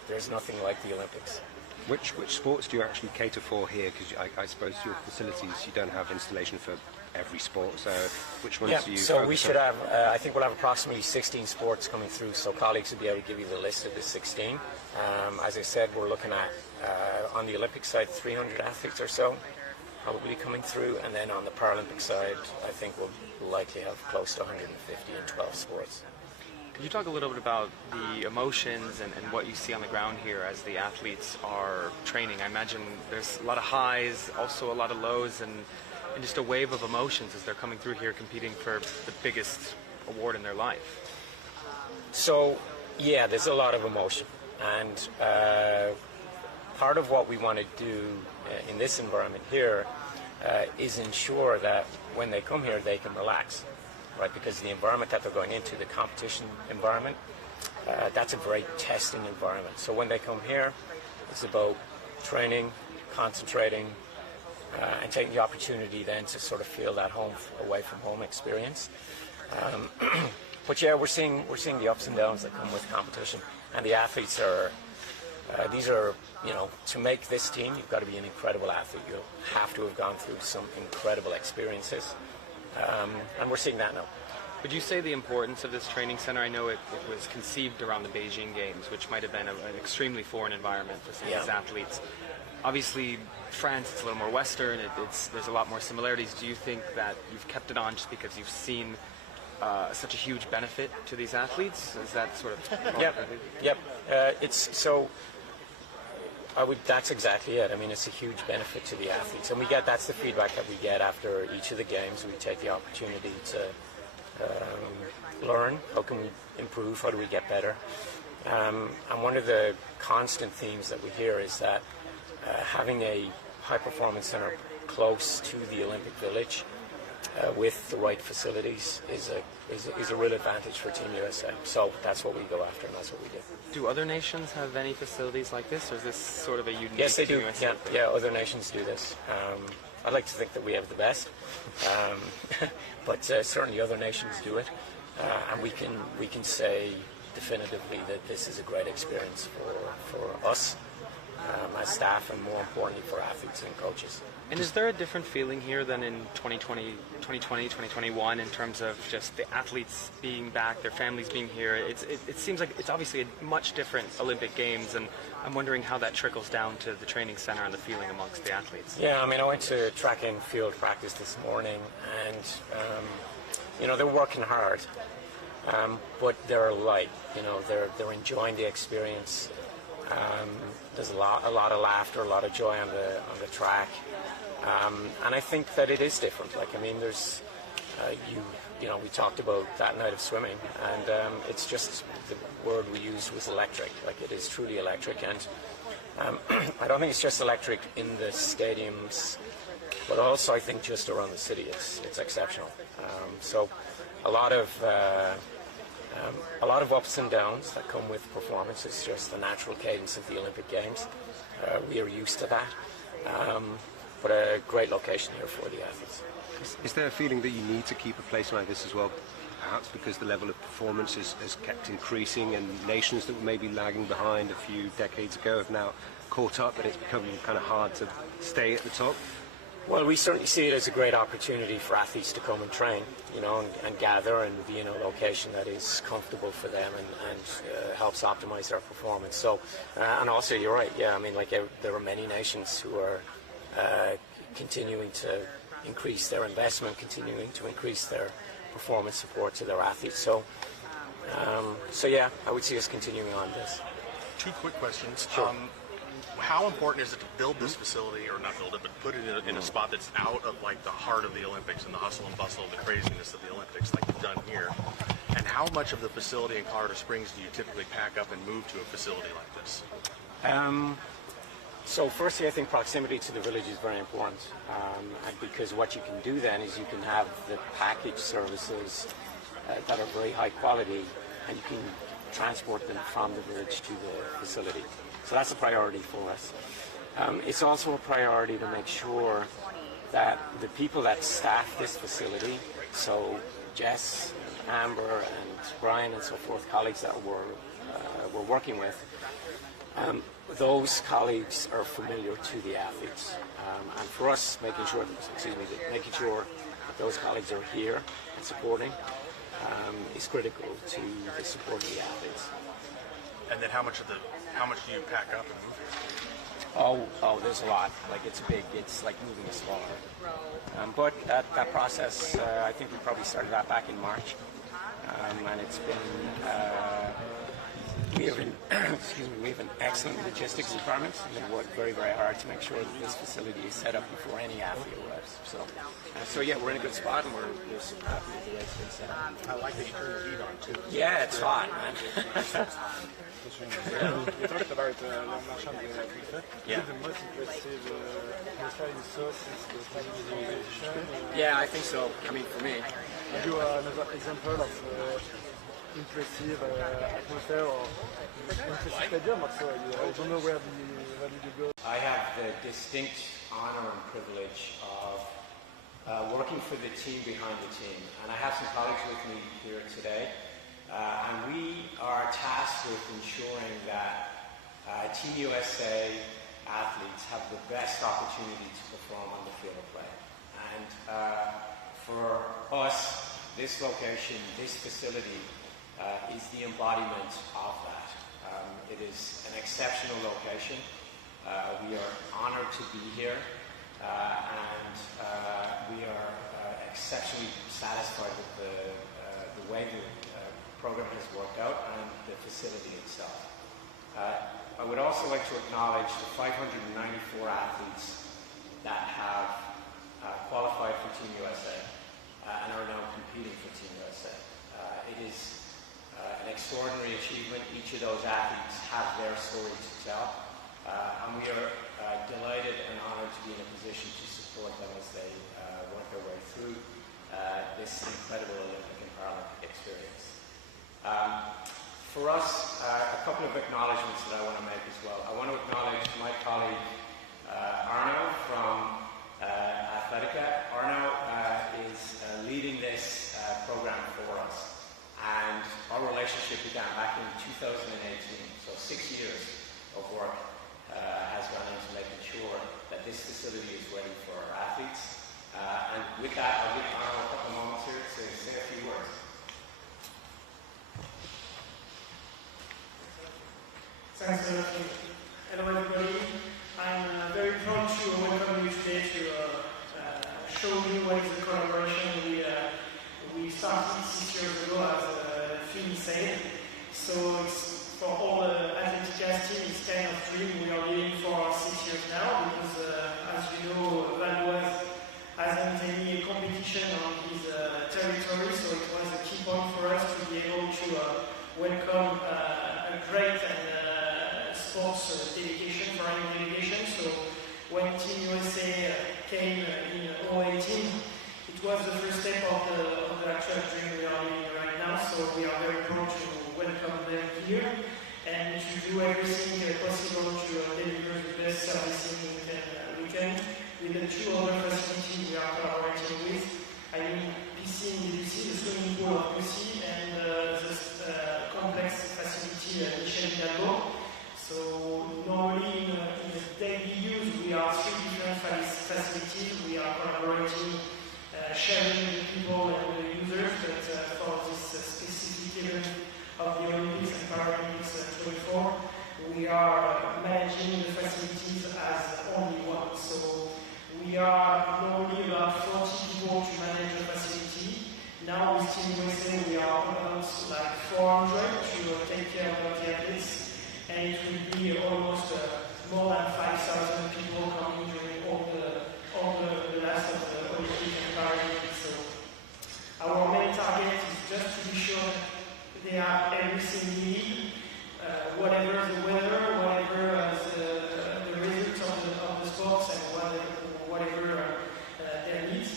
there's nothing like the Olympics. Which sports do you actually cater for here? Because I suppose your facilities, you don't have installation for every sport, so which ones do you so focus we should on? have, I think we'll have approximately 16 sports coming through, so colleagues will be able to give you the list of the 16. As I said, we're looking at, on the Olympic side, 300 athletes or so probably coming through, and then on the Paralympic side, I think we'll likely have close to 150 in 12 sports. Could you talk a little bit about the emotions and what you see on the ground here as the athletes are training? I imagine there's a lot of highs, also a lot of lows, and just a wave of emotions as they're coming through here competing for the biggest award in their life. So, yeah, there's a lot of emotion. And part of what we want to do in this environment here is ensure that when they come here, they can relax, right? Because the environment that they're going into, the competition environment, that's a very testing environment. So when they come here, it's about training, concentrating, and taking the opportunity then to sort of feel that away from home experience. But yeah, we're seeing the ups and downs that come with competition, and the athletes are. These are, to make this team, you've got to be an incredible athlete. You'll have to have gone through some incredible experiences, and we're seeing that now. Would you say the importance of this training center? I know it was conceived around the Beijing Games, which might have been an extremely foreign environment for some of these athletes. Obviously, France, it's a little more Western. There's a lot more similarities. Do you think that you've kept it on just because you've seen such a huge benefit to these athletes? Is that sort of... Yep. It's so... that's exactly it. I mean, it's a huge benefit to the athletes. And that's the feedback that we get after each of the games. We take the opportunity to learn. How can we improve? How do we get better? And one of the constant themes that we hear is that having a high-performance center close to the Olympic Village with the right facilities is a real advantage for Team USA. So that's what we go after, and that's what we do. Do other nations have any facilities like this, or is this sort of a unique? Yes, they do. Team USA Yeah, other nations do this. I'd like to think that we have the best, but certainly other nations do it, and we can say definitively that this is a great experience for us as staff, and more importantly for athletes and coaches. And is there a different feeling here than in 2021 in terms of just the athletes being back, their families being here? It seems like it's obviously a much different Olympic Games, and I'm wondering how that trickles down to the training center and the feeling amongst the athletes. Yeah, I mean, I went to track and field practice this morning, and they're working hard, but they're light. They're enjoying the experience. There's a lot of laughter, a lot of joy on the track, and I think that it is different. There's we talked about that night of swimming, and it's just the word we used was electric. It is truly electric, and I don't think it's just electric in the stadiums, but also I think just around the city, it's exceptional. So a lot of ups and downs that come with performance. It's just the natural cadence of the Olympic Games. We are used to that, but a great location here for the athletes. Is there a feeling that you need to keep a place like this as well, perhaps because the level of performance has kept increasing, and nations that were maybe lagging behind a few decades ago have now caught up, but it's become kind of hard to stay at the top? Well, we certainly see it as a great opportunity for athletes to come and train, and gather and be in a location that is comfortable for them and helps optimize their performance. So, and also, you're right. Yeah, I mean, there are many nations who are continuing to increase their investment, continuing to increase their performance support to their athletes. So yeah, I would see us continuing on this. Two quick questions. Sure. How important is it to build this facility, or not build it, but put it in a spot that's out of the heart of the Olympics and the hustle and bustle, the craziness of the Olympics, like you've done here? And how much of the facility in Colorado Springs do you typically pack up and move to a facility like this? So firstly, I think proximity to the village is very important, and because what you can do then is you can have the package services that are very high quality, and you can transport them from the village to the facility. So that's a priority for us. It's also a priority to make sure that the people that staff this facility, so Jess, Amber, and Brian, and so forth, colleagues that we're working with, those colleagues are familiar to the athletes. And for us, making sure that those colleagues are here and supporting is critical to the support of the athletes. And then how much do you pack up and move? Oh, there's a lot. Like it's like moving a smaller. But that process, I think we probably started that back in March, and it's been. We have an excellent logistics department. They work very, very hard to make sure that this facility is set up before any athlete arrives. So yeah, we're in a good spot, and we're super happy with the way it's been set up. I like that you turn the heat on too. Yeah, it's hot, man. You talked about Léon Marchand being at FIFA. Yeah. Is it the most impressive transfer you saw since the start of the organization? Yeah, I think so. I mean, for me. Have you another example of impressive atmosphere or impressive stadium also? I don't know where did you go? I have the distinct honor and privilege of working for the team behind the team. And I have some colleagues with me here today. And we are tasked with ensuring that Team USA athletes have the best opportunity to perform on the field of play. And for us, this location, this facility, is the embodiment of that. It is an exceptional location. We are honored to be here, and we are exceptionally satisfied with the way the program has worked out and the facility itself. I would also like to acknowledge the 594 athletes that have qualified for Team USA and are now competing for Team USA. It is an extraordinary achievement. Each of those athletes have their story to tell, and we are delighted and honored to be in a position to support them as they work their way through this incredible Olympic and Paralympic experience. For us, a couple of acknowledgements that I want to make as well. I want to acknowledge my colleague Arno from Athletica. Arno is leading this program for us, and our relationship began back in 2018, so 6 years of work has gone into making sure that this facility is ready for our athletes. And with that, I'll give Arno a couple of moments here to say a few words. Thanks a lot. Hello everybody. I'm very proud to welcome you today to show you what is the collaboration we started 6 years ago, as Phil said. So it's for all the Athletica team, it's kind of dream we are living for 6 years now, because as you know, Valois hasn't any competition on his territory, so it was a key point for us to be able to welcome a great and sports delegation, foreign delegation. So when Team USA came in 2018, it was the first step of the actual dream we are living right now. So we are very proud to welcome them here and to do everything possible to deliver the best servicing we can with the two other facilities we are collaborating with. I mean PC and DBC, the swimming pool of PC, and the complex facility Michel Hidalgo. So normally in the daily use we are three different facilities. We are collaborating, sharing with the people and with the users, but for this specific event of the Olympics and Paralympics 24, we are managing the facilities as only one. So we are normally about 40 people to manage the facility. Now with Team USA we are about like 400 to take care of the athletes. And it will be almost more than 5,000 people coming during all the last of the Olympic and Paralympics. So our main target is just to be sure they have everything they need, whatever the weather, whatever the results of the sports, and whatever their needs.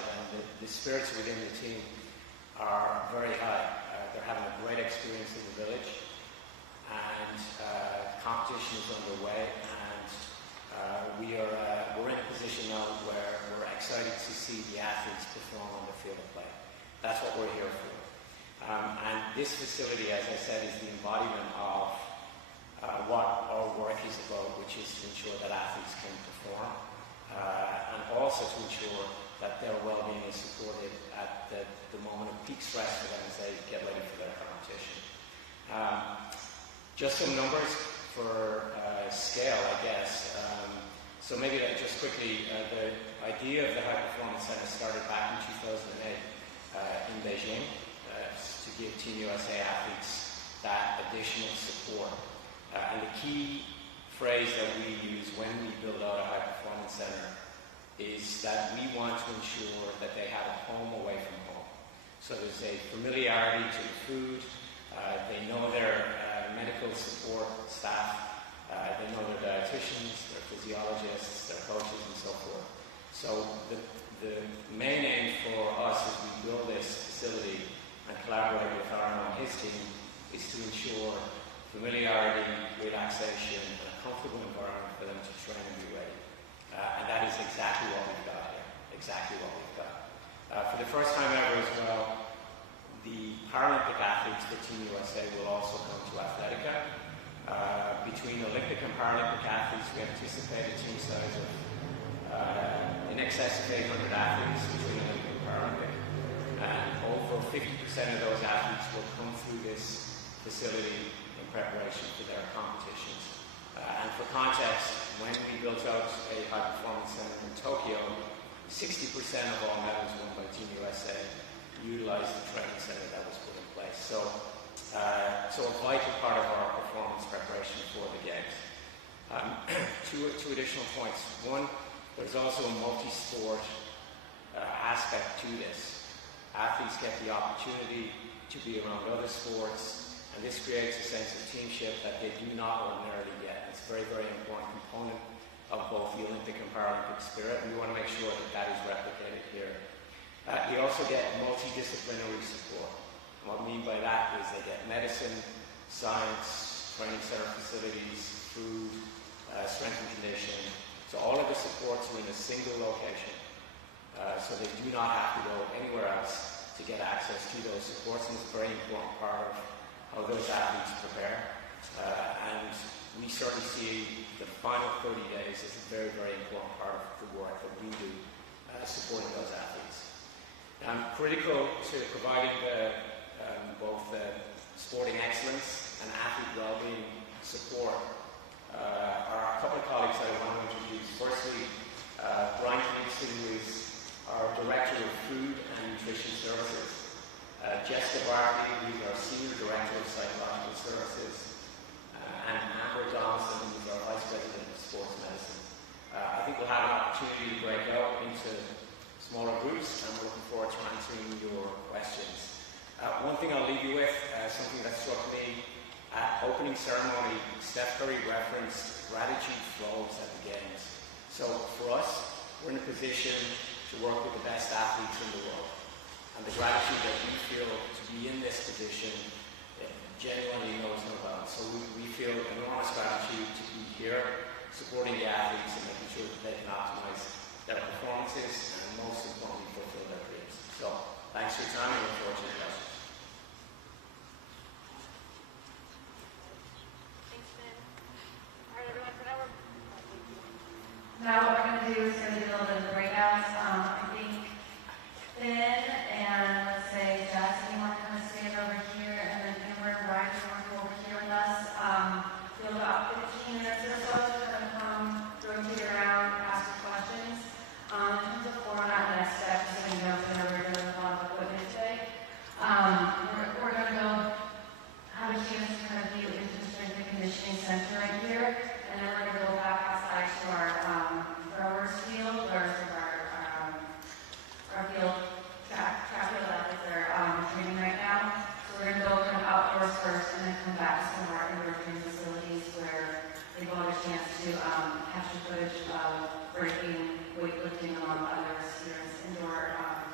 and the spirits within the team are very high. They're having a great experience in the village, and competition is underway, and we're in a position now where we're excited to see the athletes perform on the field of play. That's what we're here for. And this facility, as I said, is the embodiment of what our work is about, which is to ensure that athletes can perform, and also to ensure that their well-being is supported at the moment of peak stress for them as they get ready for their competition. Just some numbers for scale, I guess. So maybe just quickly, the idea of the High Performance Center started back in 2008 in Beijing to give Team USA athletes that additional support. And the key phrase that we use when we build out a High Performance Center is that we want to ensure that they have a home away from home. So there's a familiarity to the food, they know their medical support staff, they know their dietitians, their physiologists, their coaches, and so forth. So the main aim for us as we build this facility and collaborate with Aaron and his team is to ensure familiarity, relaxation, and a comfortable environment for them to train and be ready. And that is exactly what we've got here, exactly what we've got. For the first time ever as well, the Paralympic athletes for Team USA will also come to Athletica. Between Olympic and Paralympic athletes, we anticipate a team size of in excess of 800 athletes between Olympic and Paralympic. And over 50% of those athletes will come through this facility in preparation for their competitions. And for context, when we built out a High Performance Center in Tokyo, 60% of all medals won by Team USA utilized the training center that was put in place. So a vital part of our performance preparation for the Games. Two additional points. One, there's also a multi-sport aspect to this. Athletes get the opportunity to be around other sports, and this creates a sense of teamship that they do not ordinarily get. It's a very, very important component of both the Olympic and Paralympic spirit, and we want to make sure that that is replicated here. They also get multidisciplinary support. And what I mean by that is they get medicine, science, training center facilities, food, strength and conditioning. So all of the supports are in a single location. So they do not have to go anywhere else to get access to those supports, and it's a very important part of how those athletes prepare. And we certainly see the final 30 days as a very, very important part of the work that we do supporting those athletes. Critical to providing both the sporting excellence and athlete well-being support are a couple of colleagues that I want to introduce. Firstly, Brian Kingston, who is our Director of Food and Nutrition Services. Jessica Barkley, who is our Senior Director of Psychological Services. And Amber Donaldson, who is our Vice President of Sports Medicine. I think we'll have an opportunity to break out into smaller groups, and we're looking forward to answering your questions. One thing I'll leave you with, something that struck me at opening ceremony, Steph Curry referenced gratitude flows at the Games. So for us, we're in a position to work with the best athletes in the world. And the gratitude that we feel to be in this position genuinely knows no bounds. So we feel enormous gratitude to be here, supporting the athletes and making sure that they can optimize their performances and most importantly fulfill their dreams. So thanks for your time and look forward to your questions. Thanks, Ben. All right, everyone, for now Now what we're going to do is going to do a little bit of breakouts. I think Ben and let's say Jess, if you want to kind of stand over here, and then Amber and Brian, if you want to go over here with us. We have about 15 minutes or so to kind of come, rotate around, ask questions. In terms of format, next step, just so you know, we're doing a lot of equipment today. We're going to go have a chance to kind of view into the strength and conditioning center right here, and then we're going to go back outside to our throwers field, or our field track field athletes that are training right now. So we're going to go kind of outdoors first, and then come back to some of our indoor training facilities where they've all had a chance to capture footage of breaking, weightlifting, among others here in this indoor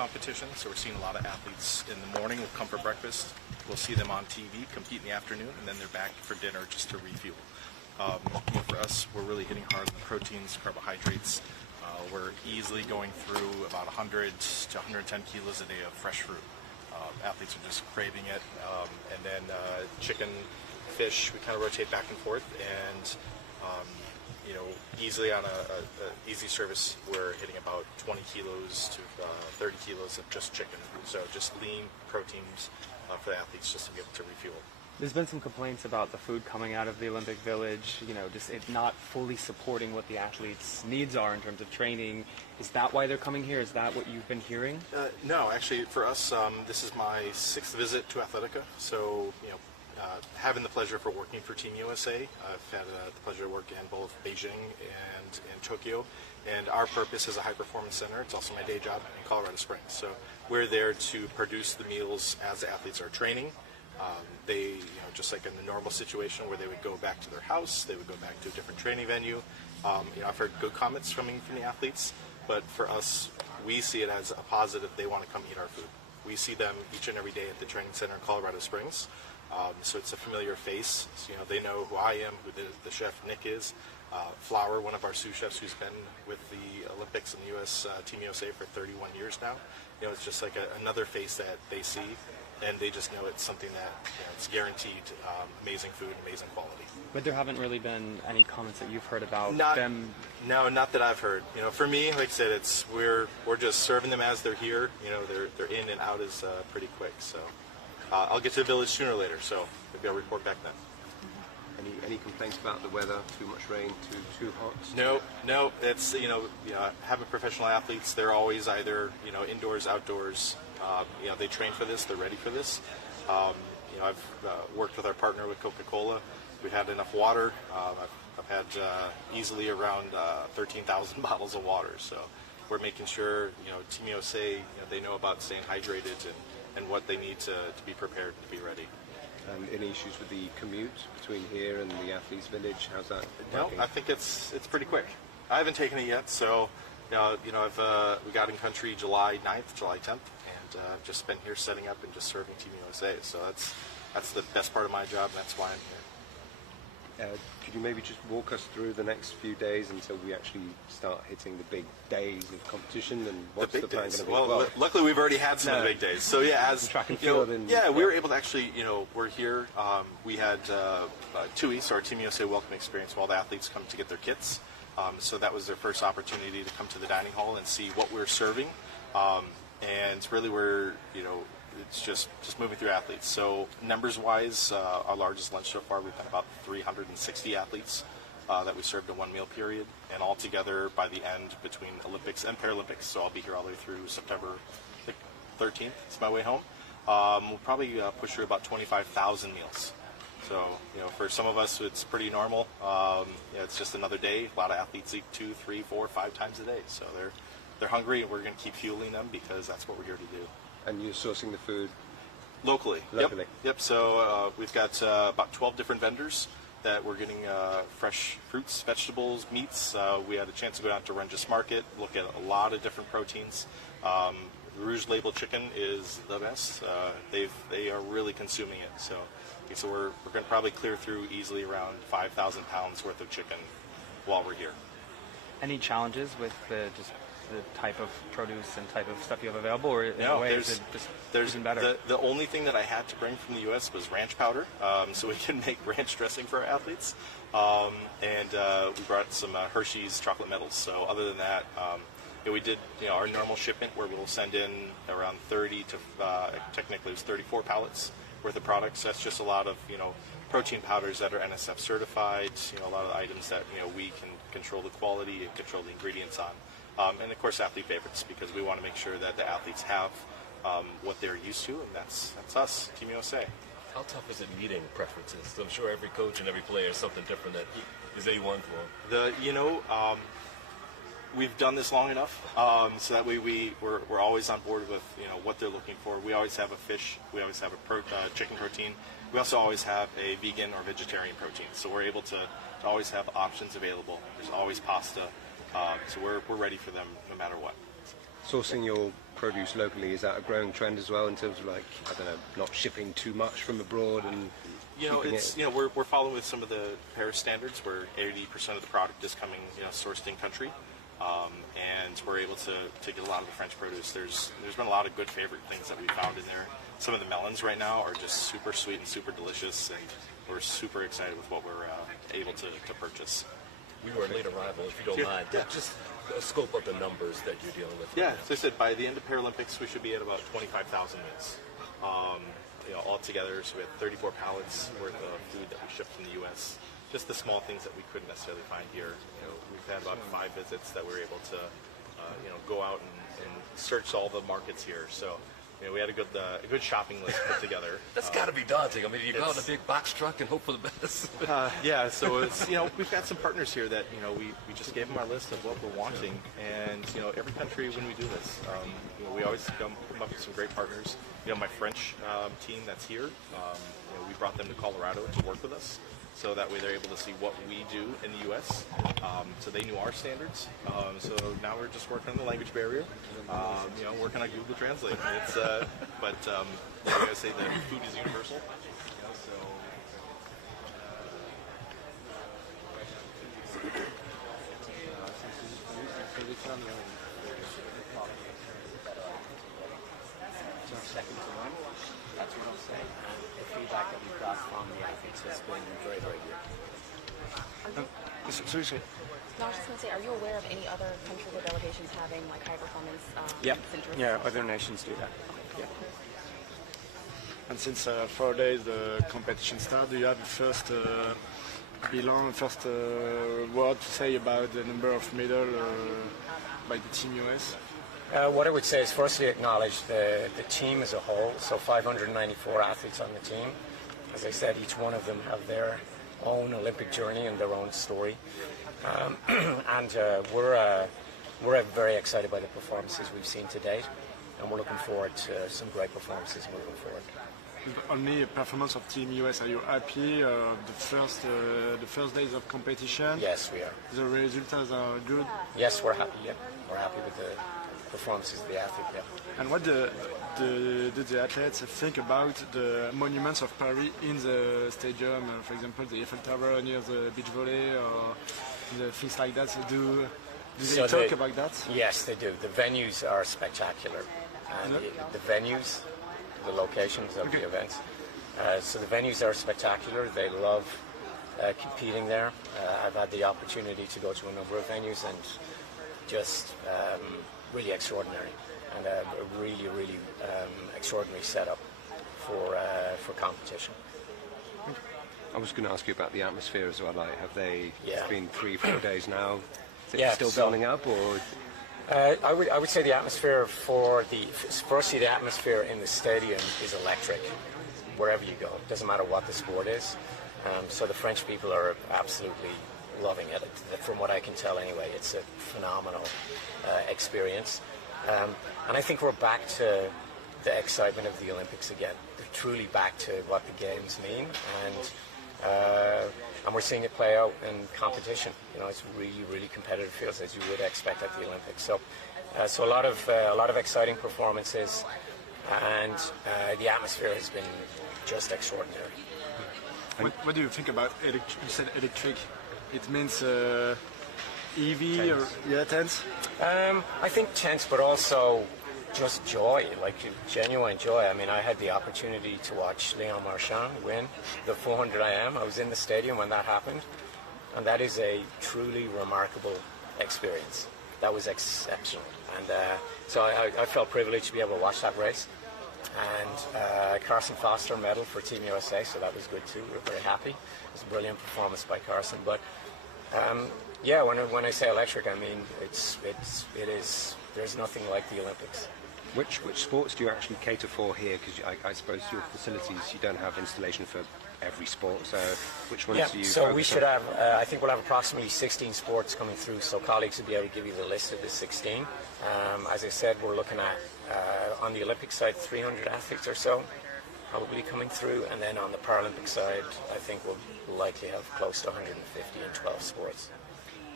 competition, so we're seeing a lot of athletes in the morning will come for breakfast. We'll see them on TV compete in the afternoon, and then they're back for dinner just to refuel. For us, we're really hitting hard on the proteins, carbohydrates. We're easily going through about 100 to 110 kilos a day of fresh fruit. Athletes are just craving it. And then chicken, fish, we kind of rotate back and forth. And easily on a easy service, we're hitting about 20 kilos to 30 kilos of just chicken. So just lean proteins for the athletes just to be able to refuel. There's been some complaints about the food coming out of the Olympic Village, just it not fully supporting what the athletes' needs are in terms of training. Is that why they're coming here? Is that what you've been hearing? No, actually, for us, this is my 6th visit to Athletica. So, having the pleasure for working for Team USA, I've had the pleasure to work in both Beijing and in Tokyo. And our purpose is a high-performance center. It's also my day job in Colorado Springs. So we're there to produce the meals as the athletes are training. They, just like in the normal situation where they would go back to their house, they would go back to a different training venue. I've heard good comments coming from the athletes, but for us, we see it as a positive. They want to come eat our food. We see them each and every day at the training center in Colorado Springs. So it's a familiar face. So, they know who I am, who the chef Nick is. Flower, one of our sous chefs who's been with the Olympics and the U.S. Team USA for 31 years now. It's just like another face that they see. And they just know it's something that it's guaranteed amazing food, amazing quality. But there haven't really been any comments that you've heard about them? No, not that I've heard. For me, like I said, we're just serving them as they're here. They're in and out is pretty quick. So I'll get to the village sooner or later. So maybe I'll report back then. Any complaints about the weather? Too much rain? Too hot? No. It's having professional athletes. They're always either indoors, outdoors. They train for this. They're ready for this. I've worked with our partner with Coca-Cola. We've had enough water. I've had easily around 13,000 bottles of water. So we're making sure Team USA they know about staying hydrated and what they need to be prepared to be ready. Any issues with the commute between here and the athletes' village? How's that No, working? I think it's pretty quick. I haven't taken it yet, so we got in country July 9th, July 10th, and I've just been here setting up and just serving Team USA. So that's the best part of my job, and that's why I'm here. Could you maybe just walk us through the next few days until we actually start hitting the big days of competition, and what's the plan going to be? Well, luckily we've already had some of the big days. So as track and field, we were able to actually, we're here. We had TUI, so our Team USA welcome experience, where all the athletes come to get their kits. So that was their first opportunity to come to the dining hall and see what we're serving. And really, we're it's just moving through athletes. So numbers-wise, our largest lunch so far, we've had about 360 athletes that we served in one meal period, and all together by the end between Olympics and Paralympics. So I'll be here all the way through September 13th. It's my way home. We'll probably push through about 25,000 meals. So for some of us, it's pretty normal. It's just another day. A lot of athletes eat 2, 3, 4, 5 times a day. So they're hungry, and we're going to keep fueling them because that's what we're here to do. And you're sourcing the food locally? Locally. Yep. So we've got about 12 different vendors that we're getting fresh fruits, vegetables, meats. We had a chance to go down to Renges Market, look at a lot of different proteins. Rouge Label chicken is the best. They are really consuming it. So we're going to probably clear through easily around 5,000 pounds worth of chicken while we're here. Any challenges with the type of produce and type of stuff you have available, or in a way, is it just even better? The only thing that I had to bring from the U.S. was ranch powder, so we can make ranch dressing for our athletes. And we brought some Hershey's chocolate metals. So other than that, we did our normal shipment where we'll send in around 30 to technically it was 34 pallets worth of products. That's just a lot of protein powders that are NSF certified. A lot of the items that we can control the quality and control the ingredients on. And of course, athlete favorites, because we want to make sure that the athletes have what they're used to, and that's us, Team USA. How tough is it meeting preferences? I'm sure every coach and every player has something different that is A1 for them. We've done this long enough, so that way we're always on board with what they're looking for. We always have a fish, we always have a chicken protein. We also always have a vegan or vegetarian protein, so we're able to always have options available. There's always pasta. So we're ready for them no matter what. Sourcing your produce locally. Is that a growing trend as well in terms of, like, I don't know, not shipping too much from abroad and we're following with some of the Paris standards where 80% of the product is coming sourced in country, and we're able to get a lot of the French produce. There's been a lot of good favorite things that we found in there. Some of the melons right now are just super sweet and super delicious, and we're super excited with what we're able to purchase. We were a late arrival, if you don't mind. Yeah. Just a scope of the numbers that you're dealing with. Yeah, as I said, by the end of Paralympics, we should be at about 25,000 meals. All together, so we had 34 pallets worth of food that we shipped from the U.S. Just the small things that we couldn't necessarily find here. We've had about 5 visits that we were able to, go out and search all the markets here. So, we had a good shopping list put together. That's got to be daunting. I mean, you go out in a big box truck and hope for the best. Yeah, so it's we've got some partners here that we just gave them our list of what we're wanting, and every country when we do this, we always come up with some great partners. My French team that's here, we brought them to Colorado to work with us, so that way they're able to see what we do in the U.S. So they knew our standards. So now we're just working on the language barrier. Working on Google Translate. It's but I gotta say that food is universal. Second to none. That's what I'll say. The feedback that we've got from the athletes has been very, very good. Seriously. No, I was just going to say, are you aware of any other countries or delegations having like high performance centers? Yeah, other nations do that. Yeah. And since 4 days the competition starts, do you have the first word to say about the number of medals by the Team US? What I would say is firstly acknowledge the team as a whole, so 594 athletes on the team. As I said, each one of them have their own Olympic journey and their own story. And we're very excited by the performances we've seen to date, and we're looking forward to some great performances moving forward. Only a performance of Team US. Are you happy? The first days of competition? Yes, we are. The results are good? Yes, we're happy. Yeah, we're happy with the performances of the athlete. Yeah. And what do the athletes think about the monuments of Paris in the stadium? For example, the Eiffel Tower near the beach volley, or the things like that. So do they talk about that? Yes, they do. The venues are spectacular. And the venues, the locations of the events. So the venues are spectacular. They love competing there. I've had the opportunity to go to a number of venues, and just really extraordinary, and a really, really extraordinary setup for competition. I was going to ask you about the atmosphere as well. Like, have they it's been 3-4 days now? Is it still building up, or? I would say the atmosphere firstly the atmosphere in the stadium is electric wherever you go. It doesn't matter what the sport is. So the French people are absolutely loving it. From what I can tell anyway, it's a phenomenal experience. And I think we're back to the excitement of the Olympics again. They're truly back to what the games mean, and we're seeing it play out in competition. It's really, really competitive fields, as you would expect at the Olympics. So a lot of exciting performances, and the atmosphere has been just extraordinary. What do you think about you said electric? It means EV or tense? I think tense, but also just joy, like genuine joy. I mean, I had the opportunity to watch Leon Marchand win the 400 IM. I was in the stadium when that happened, and that is a truly remarkable experience. That was exceptional, and so I felt privileged to be able to watch that race. And Carson Foster medal for Team USA, so that was good too. We were very happy. It was a brilliant performance by Carson. But yeah, when I say electric, I mean it is. There's nothing like the Olympics. Which sports do you actually cater for here? Because I suppose your facilities, you don't have installation for every sport. So which ones do you? So we should have. I think we'll have approximately 16 sports coming through. So colleagues will be able to give you the list of the 16. As I said, we're looking at on the Olympic side 300 athletes or so probably coming through, and then on the Paralympic side, I think we'll likely have close to 150 in 12 sports.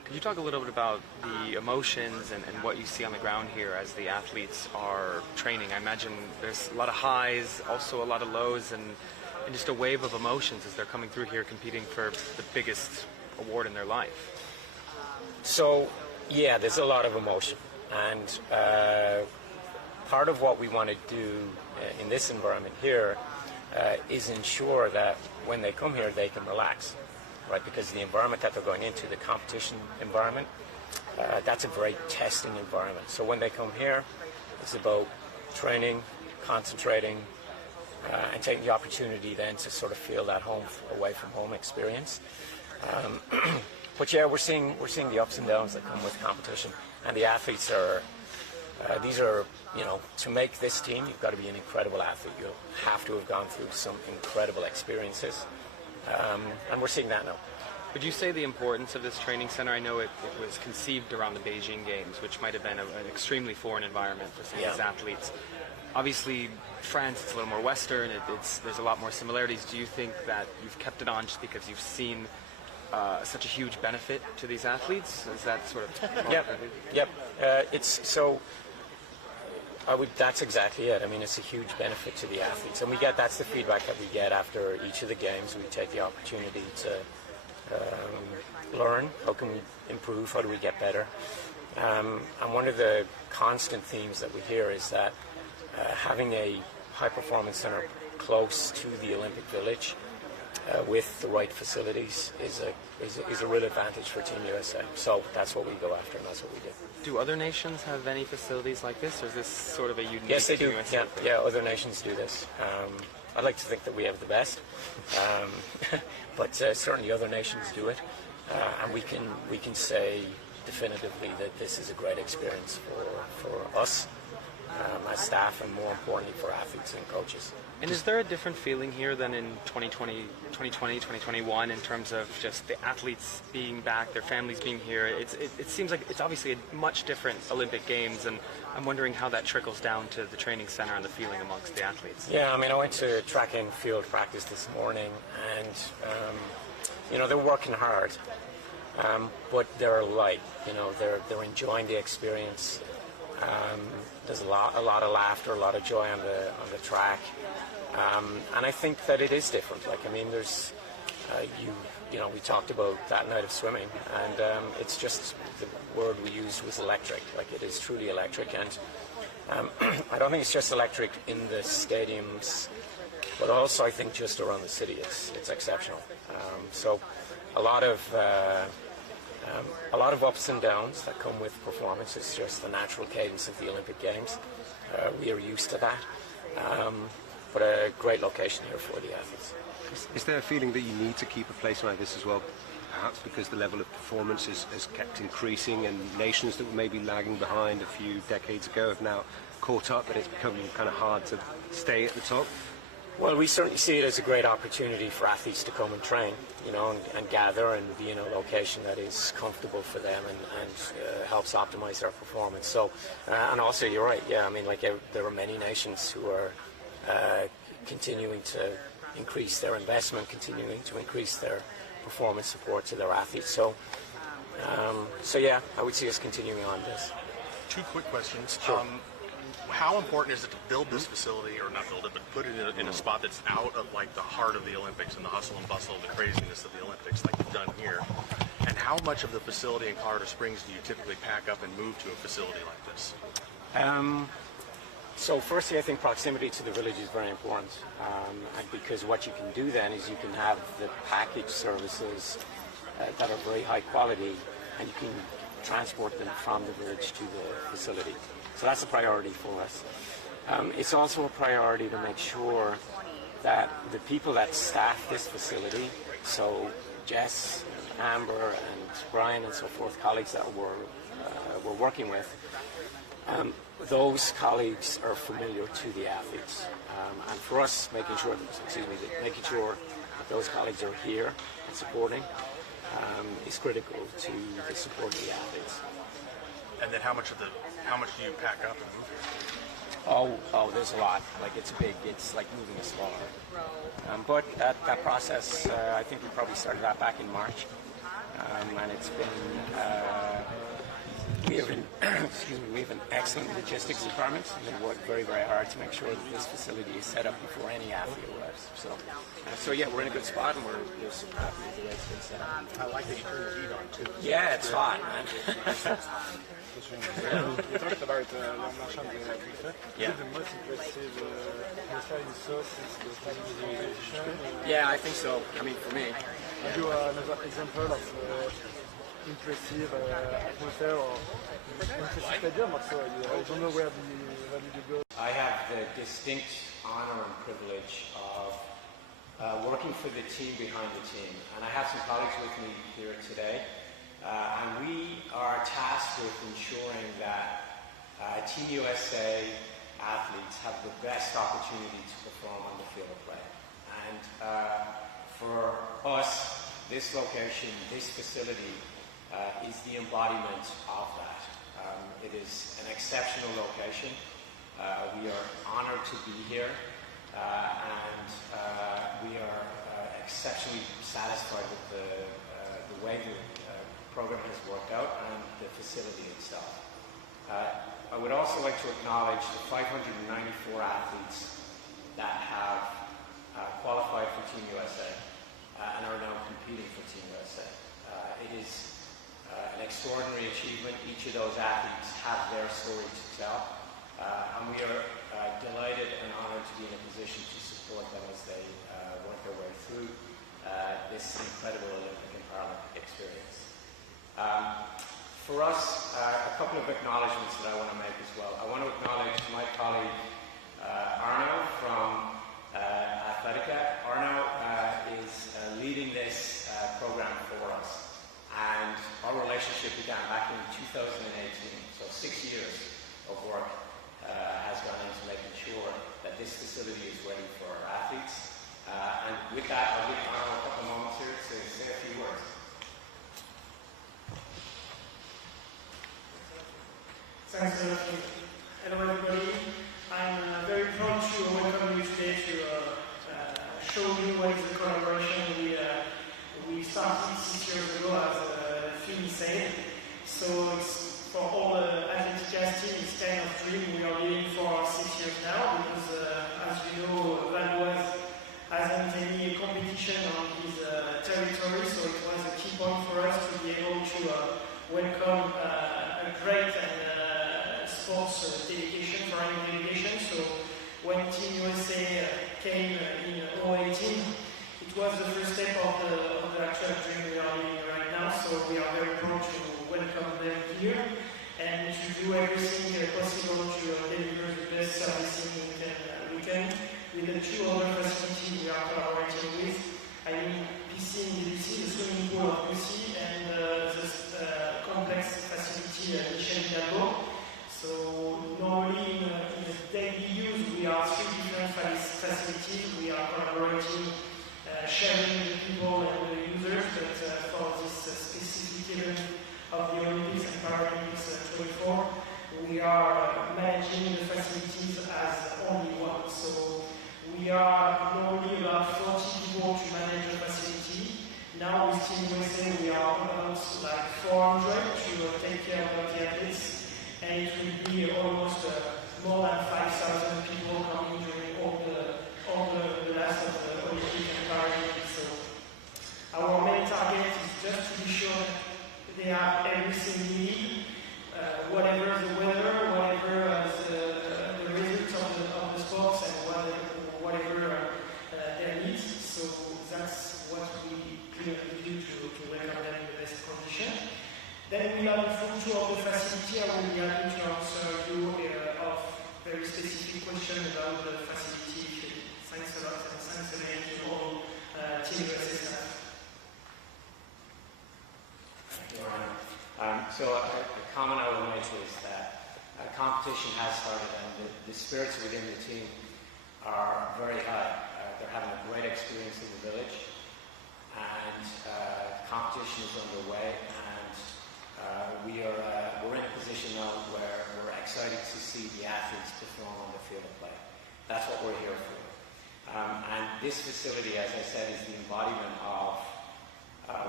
Could you talk a little bit about the emotions and what you see on the ground here as the athletes are training? I imagine there's a lot of highs, also a lot of lows, and just a wave of emotions as they're coming through here competing for the biggest award in their life. So, yeah, there's a lot of emotion. And part of what we want to do in this environment here is ensure that when they come here, they can relax. Right, because the environment that they're going into, the competition environment, that's a very testing environment. So when they come here, it's about training, concentrating, and taking the opportunity then to sort of feel that away from home experience. But yeah, we're seeing the ups and downs that come with competition, and the athletes are. These are, to make this team, you've got to be an incredible athlete. You have to have gone through some incredible experiences. And we're seeing that now. Would you say the importance of this training center? I know it was conceived around the Beijing Games, which might have been an extremely foreign environment for some of these athletes. Obviously, France, it's a little more Western. There's a lot more similarities. Do you think that you've kept it on just because you've seen such a huge benefit to these athletes? Is that sort of... Yep. That's exactly it. I mean, it's a huge benefit to the athletes, and that's the feedback that we get after each of the games. We take the opportunity to learn. How can we improve? How do we get better? And one of the constant themes that we hear is that having a high-performance center close to the Olympic Village with the right facilities is a real advantage for Team USA. So that's what we go after, and that's what we do. Do other nations have any facilities like this, or is this sort of a unique? Yes, they do. Yeah, other nations do this. I'd like to think that we have the best, but certainly other nations do it, and we can say definitively that this is a great experience for us as staff, and more importantly for athletes and coaches. And is there a different feeling here than in 2020, 2021 in terms of just the athletes being back, their families being here? It seems like it's obviously a much different Olympic Games, and I'm wondering how that trickles down to the training center and the feeling amongst the athletes. Yeah, I mean, I went to track and field practice this morning, and they're working hard, but they're light. They're enjoying the experience. There's a lot of laughter, a lot of joy on the track, and I think that it is different. There's we talked about that night of swimming, and it's just the word we used was electric. It is truly electric, and I don't think it's just electric in the stadiums, but also I think just around the city, it's exceptional. So a lot of ups and downs that come with performance. It's just the natural cadence of the Olympic Games. We are used to that, but a great location here for the athletes. Is there a feeling that you need to keep a place like this as well, perhaps because the level of performance has kept increasing, and nations that were maybe lagging behind a few decades ago have now caught up, but it's becoming kind of hard to stay at the top? Well, we certainly see it as a great opportunity for athletes to come and train, and gather and be in a location that is comfortable for them and helps optimize their performance. So, and also, you're right. Yeah, I mean, there are many nations who are continuing to increase their investment, continuing to increase their performance support to their athletes. So yeah, I would see us continuing on this. Two quick questions. Sure. How important is it to build this facility, or not build it, but put it in a spot that's out of the heart of the Olympics and the hustle and bustle, the craziness of the Olympics, like you've done here? And how much of the facility in Colorado Springs do you typically pack up and move to a facility like this? So firstly, I think proximity to the village is very important, and because what you can do then is you can have the package services that are very high quality, and you can transport them from the village to the facility. So that's a priority for us. It's also a priority to make sure that the people that staff this facility, so Jess, Amber, and Brian, and so forth, colleagues that we're working with, those colleagues are familiar to the athletes. And for us, making sure that those colleagues are here and supporting is critical to the support of the athletes. And then how much do you pack up and move here? Oh, there's a lot. It's like moving a stroller. But that process, I think we probably started that back in March. and it's been we have an excellent logistics department. They work very, very hard to make sure that this facility is set up before any athlete arrives. So yeah, we're in a good spot, and we're super happy with the way it's been set up. I like that you turn the heat on too. Yeah, it's hot, man. You talked about Léon Marchand being a Twitter. Yeah. Is it the most impressive transfer you saw since the start of the organization? Yeah, I think so. I mean, for me. Have you another example of impressive atmosphere or impressive stadium? Also, I don't know where did you go? I have the distinct honor and privilege of working for the team behind the team. And I have some colleagues with me here today. And we are tasked with ensuring that Team USA athletes have the best opportunity to perform on the field of play. And for us, this location, this facility, is the embodiment of that. It is an exceptional location. We are honored to be here, and we are exceptionally satisfied with the way the program has worked out and the facility itself. I would also like to acknowledge the 594 athletes that have qualified for Team USA and are now competing for Team USA. It is an extraordinary achievement. Each of those athletes have their story to tell, and we are delighted and honored to be in a position to support them as they work their way through this incredible Olympic and Paralympic experience. For us, a couple of acknowledgements that I want to make as well. I want to acknowledge my colleague Arno from Athletica. Arno is leading this program for us, and our relationship began back in 2018, so 6 years of work has gone into making sure that this facility is ready for our athletes. And with that, I'll give Arno a couple of moments here to say a few words. Thanks a lot. Hello everybody. I'm very proud to welcome you today to show you what is the collaboration we started 6 years ago, as Phil said. So it's for all the athletic team, it's kind of dream we are living for 6 years now, because as you know, Valois hasn't any competition on his territory, so it was a key point for us to be able to welcome a great and sports delegation, foreign delegation. So when Team USA came in 2018, it was the first step of the actual dream we are living right now. So we are very proud to welcome them here and to do everything possible to deliver the best servicing we can with the two other facilities we are collaborating with. I mean PC in DBC, the swimming pool of UC, and the complex facility at Michel Hidalgo. So normally in a daily use we are three different facilities. We are collaborating, sharing with the people and the users, but for this specific event of the Olympics and Paralympics 24, we are managing the facilities as only one. So we are normally about 40 people to manage the facility. Now with Team USA we are about like 400 to take care of the athletes. And it will be almost more than 5,000 people coming during all the last of the Olympic and Paralympics. So our main target is just to be sure that they have everything they need, whatever the weather, whatever the results of the sports, and whatever their needs. So that's what we clearly do to welcome them in the best condition. Then we have a full tour of the facility. I will be happy to answer you of very specific questions about the facility. Thanks a lot, and thanks again to all Team USA staff. Thank you, Ryan. So a comment I will make is that competition has started, and the spirits within the team are very high. They're having a great experience in the village, and competition is underway. We're in a position now where we're excited to see the athletes perform on the field of play. That's what we're here for. And this facility, as I said, is the embodiment of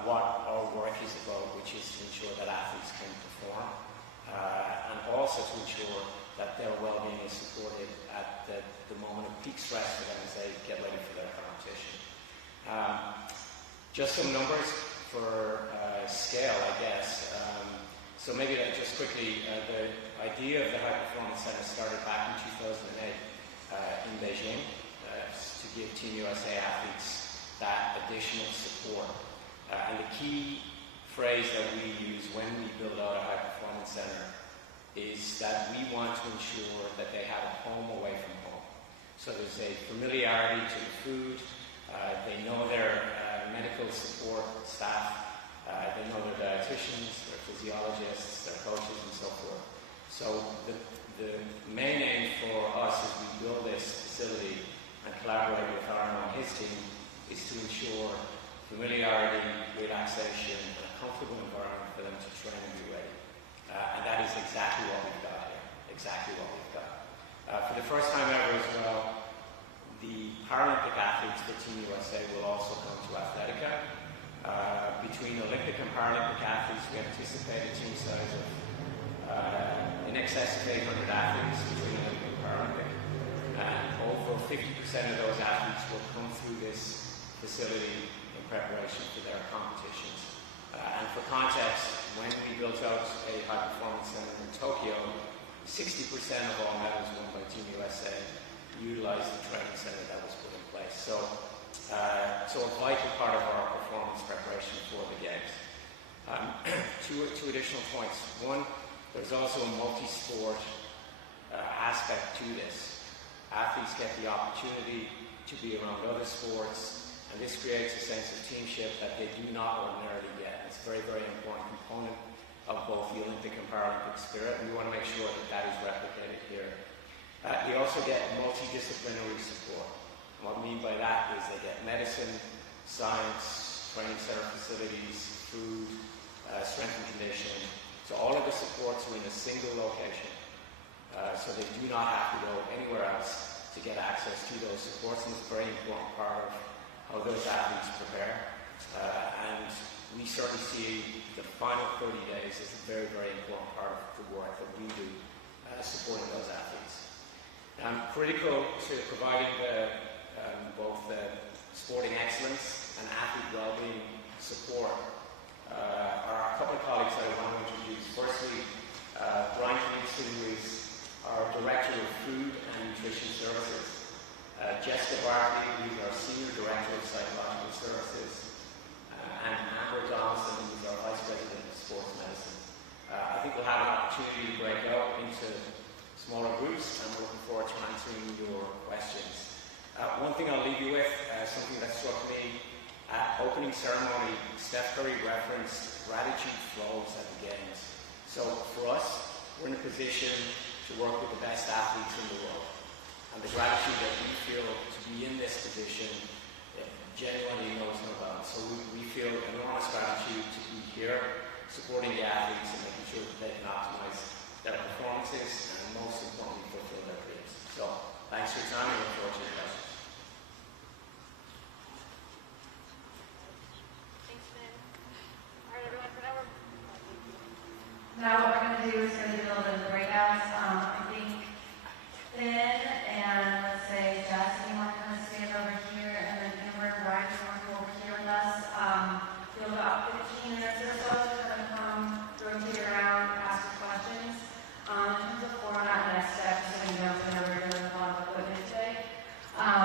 what our work is about, which is to ensure that athletes can perform, and also to ensure that their well-being is supported at the moment of peak stress for them as they get ready for their competition. Just some numbers for scale, I guess. So maybe just quickly, the idea of the High Performance Center started back in 2008 in Beijing to give Team USA athletes that additional support. And the key phrase that we use when we build out a High Performance Center is that we want to ensure that they have a home away from home. So there's a familiarity to the food, they know their medical support staff, they know their dietitians, their physiologists, their coaches, and so forth. So the main aim for us as we build this facility and collaborate with Aaron and his team is to ensure familiarity, relaxation, and a comfortable environment for them to train and be ready. And that is exactly what we've got here, exactly what we've got. For the first time ever as well, the Paralympic athletes for Team USA will also come to Athletica. Between Olympic and Paralympic athletes, we anticipate a team size of in excess of 800 athletes between Olympic and Paralympic. And over 50% of those athletes will come through this facility in preparation for their competitions. And for context, when we built out a High Performance Center in Tokyo, 60% of all medals won by Team USA utilized the training center that was put in place. So a vital part of our performance preparation for the games. Two additional points. One, there's also a multi-sport aspect to this. Athletes get the opportunity to be around other sports, and this creates a sense of teamship that they do not ordinarily get. It's a very, very important component of both the Olympic and Paralympic spirit, and we want to make sure that that is replicated here. They also get multidisciplinary support. And what I mean by that is they get medicine, science, training center facilities, food, strength and conditioning. So all of the supports are in a single location. So they do not have to go anywhere else to get access to those supports, and it's a very important part of how those athletes prepare. And we certainly see the final 30 days as a very, very important part of the work that we do supporting those athletes. Critical to providing both the sporting excellence and athlete well-being support are a couple of colleagues that I want to introduce. Firstly, Brian Kingston, who is our Director of Food and Nutrition Services. Jessica Barkley, who is our Senior Director of Psychological Services. And Amber Donaldson, who is our Vice President of Sports Medicine. I think we'll have an opportunity to break out into smaller groups, and we're looking forward to answering your questions. One thing I'll leave you with, something that struck me at opening ceremony, Steph Curry referenced gratitude flows at the games. So for us, we're in a position to work with the best athletes in the world. And the gratitude that we feel to be in this position genuinely knows no bounds. So we feel enormous gratitude to be here, supporting the athletes and making sure that they can optimize their performances and most importantly fulfill their dreams. So thanks for your time and look forward to your questions. Thanks, Finn. All right, everyone, for now Now what we're going to do is going to build in breakouts. I think Finn and let's say Jess, you want to kind of stand over here, and then Amber and Brian, you want to go over here with us. We have about 15 minutes or so to kind of come rotate around, ask questions. In terms of format, next steps, so you know, we're doing a lot of equipment today.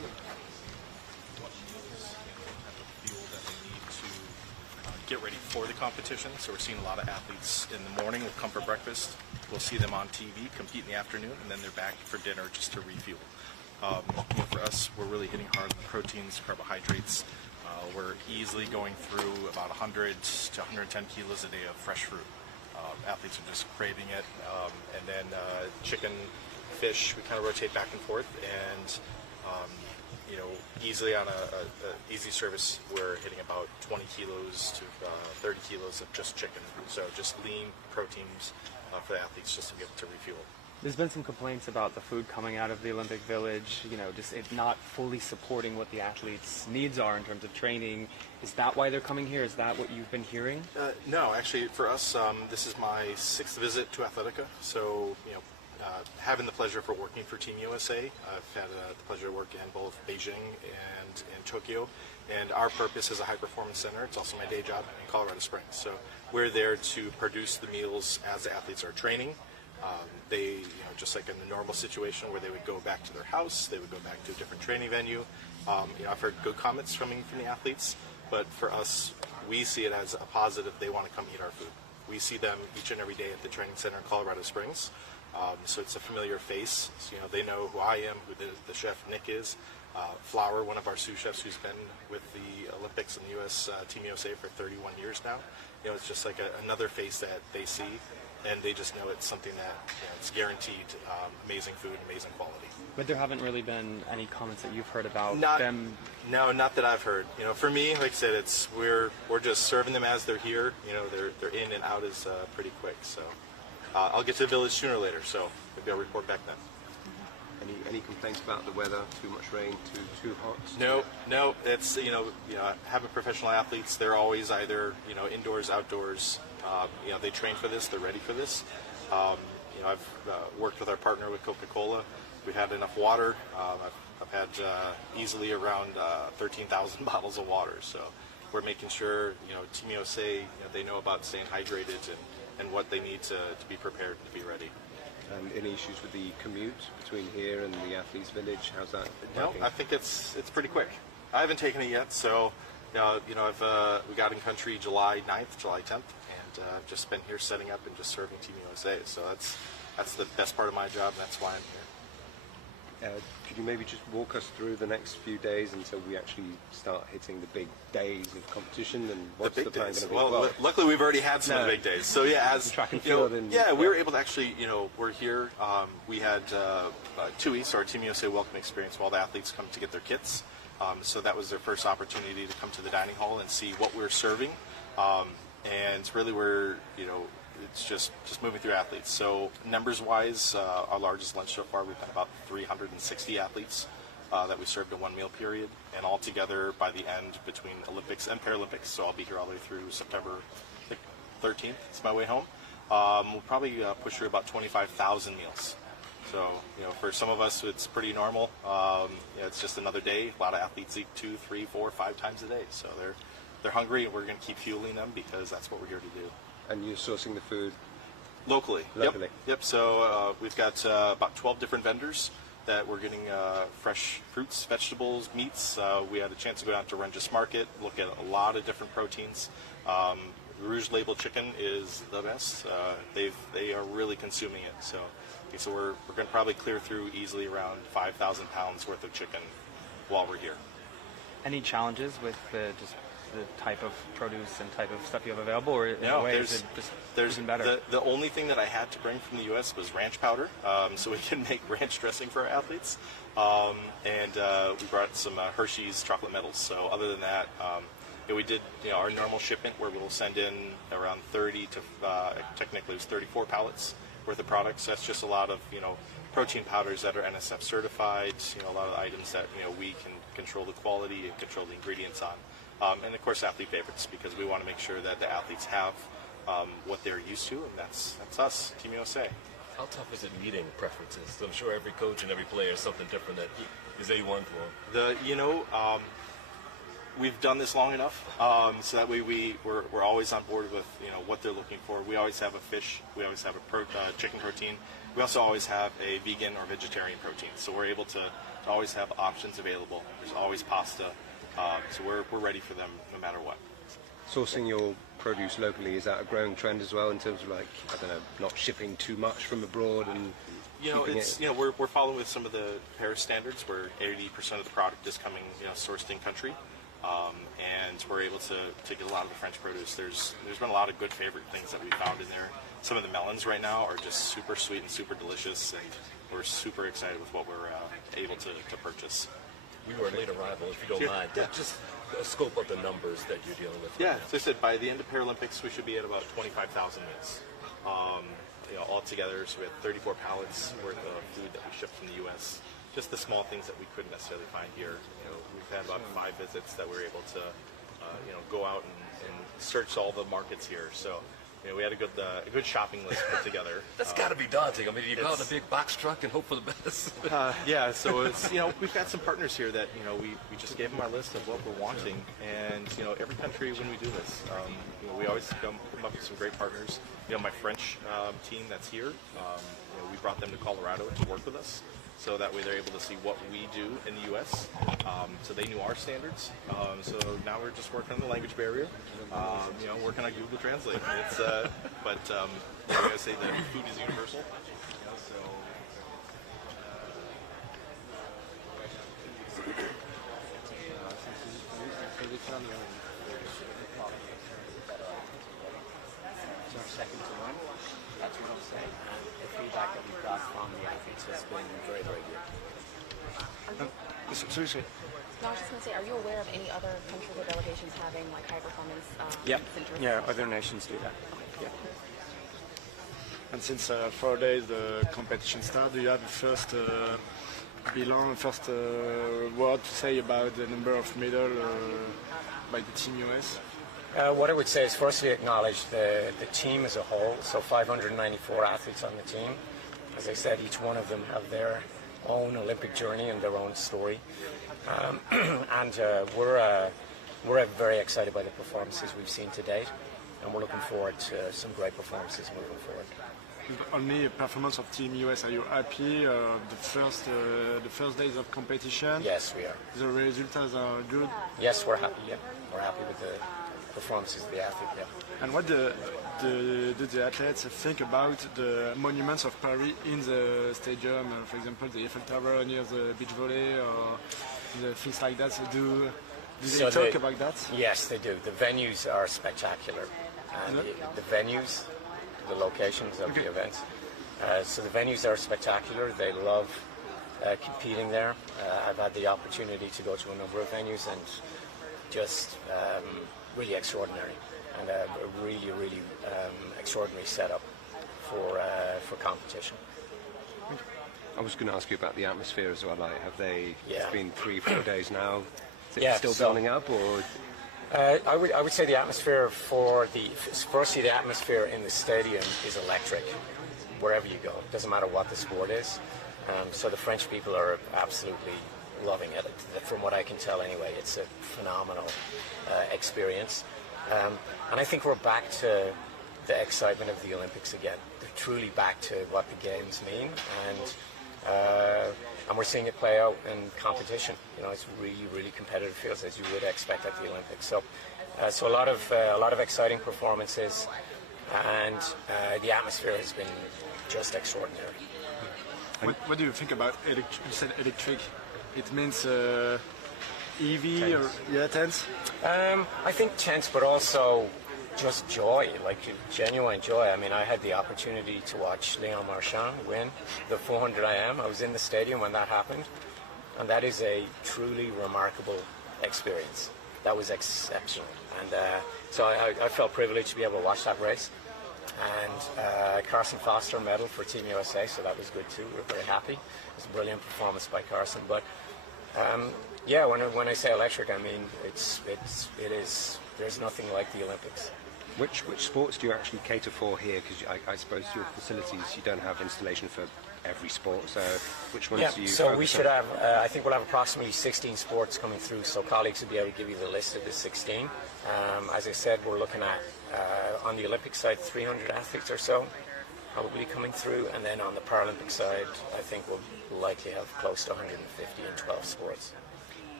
competition, so we're seeing a lot of athletes in the morning will come for breakfast. We'll see them on TV, compete in the afternoon, and then they're back for dinner just to refuel. For us, we're really hitting hard on the proteins, carbohydrates. We're easily going through about 100 to 110 kilos a day of fresh fruit. Athletes are just craving it. And then chicken, fish, we kind of rotate back and forth. And easily on a easy service, we're hitting about 20 kilos to 30 kilos of just chicken. So just lean proteins for the athletes just to be able to refuel. There's been some complaints about the food coming out of the Olympic Village, just it not fully supporting what the athletes' needs are in terms of training. Is that why they're coming here? Is that what you've been hearing? No, actually, for us, this is my 6th visit to Athletica. So, having the pleasure for working for Team USA, I've had the pleasure to work in both Beijing and in Tokyo. And our purpose is a high-performance center. It's also my day job in Colorado Springs. So we're there to produce the meals as the athletes are training. They, just like in the normal situation where they would go back to their house, they would go back to a different training venue. I've heard good comments from the athletes, but for us, we see it as a positive. They want to come eat our food. We see them each and every day at the training center in Colorado Springs. So it's a familiar face. So, they know who I am, who the chef Nick is. Flower, one of our sous chefs who's been with the Olympics and the U.S. Team USA for 31 years now. It's just like another face that they see. And they just know it's something that it's guaranteed amazing food, amazing quality. But there haven't really been any comments that you've heard about them? No, not that I've heard. For me, like I said, we're just serving them as they're here. They're in and out is pretty quick. So I'll get to the village sooner or later. So maybe I'll report back then. Any complaints about the weather? Too much rain? Too hot? No. It's having professional athletes. They're always either indoors, outdoors. They train for this. They're ready for this. I've worked with our partner with Coca-Cola. We've had enough water. I've had easily around 13,000 bottles of water. So we're making sure Team USA they know about staying hydrated and what they need to be prepared to be ready. Any issues with the commute between here and the athletes' village? How's that? No, I think it's pretty quick. I haven't taken it yet, so we got in country July 9th, July 10th, and I've just been here setting up and just serving Team USA. So that's the best part of my job, and that's why I'm here. Could you maybe just walk us through the next few days until we actually start hitting the big days of competition, and what's the plan going to be? Well, luckily we've already had some of the big days. So as track and field, we were able to actually, we're here. We had TUI, so our Team USA welcome experience, while the athletes come to get their kits. So that was their first opportunity to come to the dining hall and see what we're serving. And really, we're it's just moving through athletes. So numbers-wise, our largest lunch so far, we've had about 360 athletes that we served in one meal period, and all together by the end between Olympics and Paralympics. So I'll be here all the way through September 13th. It's my way home. We'll probably push through about 25,000 meals. So for some of us, it's pretty normal. It's just another day. A lot of athletes eat 2, 3, 4, 5 times a day. So they're hungry, and we're going to keep fueling them because that's what we're here to do. And you're sourcing the food locally. Yep. So we've got about 12 different vendors that we're getting fresh fruits, vegetables, meats. We had a chance to go down to Renges Market, look at a lot of different proteins. Rouge Label chicken is the best. They are really consuming it. So we're going to probably clear through easily around 5,000 pounds worth of chicken while we're here. Any challenges with the type of produce and type of stuff you have available, or in a way is it just even better? The only thing that I had to bring from the U.S. was ranch powder, so we can make ranch dressing for our athletes. And we brought some Hershey's chocolate metals. So other than that, we did our normal shipment where we'll send in around 30 to technically it was 34 pallets worth of products. That's just a lot of protein powders that are NSF certified. A lot of items that we can control the quality and control the ingredients on. And of course, athlete favorites, because we want to make sure that the athletes have what they're used to, and that's us, Team USA. How tough is it meeting preferences? I'm sure every coach and every player has something different that is A1 for them. We've done this long enough, so that way we're always on board with what they're looking for. We always have a fish, we always have a chicken protein. We also always have a vegan or vegetarian protein, so we're able to always have options available. There's always pasta. So we're ready for them no matter what. sourcing your produce locally, is that a growing trend as well in terms of, like, I don't know, not shipping too much from abroad and we're following with some of the Paris standards where 80% of the product is coming sourced in country, and we're able to get a lot of the French produce. There's been a lot of good favorite things that we found in there. Some of the melons right now are just super sweet and super delicious, and we're super excited with what we're able to purchase. We were a late arrival, if you don't mind. Yeah. Just a scope of the numbers that you're dealing with. Yeah, so I said by the end of Paralympics, we should be at about 25,000 meals. All together, so we had 34 pallets worth of food that we shipped from the U.S. Just the small things that we couldn't necessarily find here. We've had about 5 visits that we were able to, go out and search all the markets here. So, we had a good shopping list put together. That's got to be daunting. I mean, you go out in a big box truck and hope for the best. Yeah, so it's we've got some partners here that we just gave them our list of what we're wanting, and every country when we do this, we always come up with some great partners. My French team that's here, we brought them to Colorado to work with us, so that way they're able to see what we do in the U.S. So they knew our standards. So now we're just working on the language barrier. Working on Google Translate. It's but I gotta say that food is universal. Second to one. That's what I'll say. The feedback that we've got from the athletes has been very, very good. Seriously. No, I was just going to say, are you aware of any other countries or delegations having like high performance centers? Yeah, other nations do that. Yeah. And since 4 days the competition starts, do you have the first word to say about the number of medals by the Team US? What I would say is firstly acknowledge the team as a whole, so 594 athletes on the team. As I said, each one of them have their own Olympic journey and their own story. And we're very excited by the performances we've seen to date, and we're looking forward to some great performances moving forward. Only a performance of Team US. Are you happy? The first days of competition? Yes, we are. The results are good? Yes, we're happy. Yeah, we're happy with the performances of the athlete. Yeah. And what do the athletes think about the monuments of Paris in the stadium? For example, the Eiffel Tower near the beach volley, or the things like that. Do they talk about that? Yes, they do. The venues are spectacular, and the venues, the locations of the events. So the venues are spectacular. They love competing there. I've had the opportunity to go to a number of venues, and just really extraordinary, and a really extraordinary setup for competition. I was going to ask you about the atmosphere as well. Like, have they? Yeah. It's been 3-4 days now. Is it still so, building up, or? I would say the atmosphere firstly the atmosphere in the stadium is electric. Wherever you go, it doesn't matter what the sport is. So the French people are absolutely loving it. From what I can tell, anyway, it's a phenomenal experience. And I think we're back to the excitement of the Olympics again. They're truly back to what the games mean, and we're seeing it play out in competition. It's really competitive fields, as you would expect at the Olympics. So a lot of exciting performances, and the atmosphere has been just extraordinary. What do you think about you said electric? It means EV or tense? I think tense, but also just joy, like genuine joy. I mean, I had the opportunity to watch Léon Marchand win the 400 IM. I was in the stadium when that happened, and that is a truly remarkable experience. That was exceptional, and so I felt privileged to be able to watch that race. And Carson Foster medal for Team USA, so that was good too. We're very happy. It was a brilliant performance by Carson. But yeah, when I say electric, I mean it is. There's nothing like the Olympics. Which sports do you actually cater for here? Because I suppose your facilities, you don't have installation for every sport. So which ones do you? So we should have. I think we'll have approximately 16 sports coming through. So colleagues will be able to give you the list of the 16. As I said, we're looking at on the Olympic side 300 athletes or so probably coming through, and then on the Paralympic side, I think we'll likely have close to 150 in 12 sports.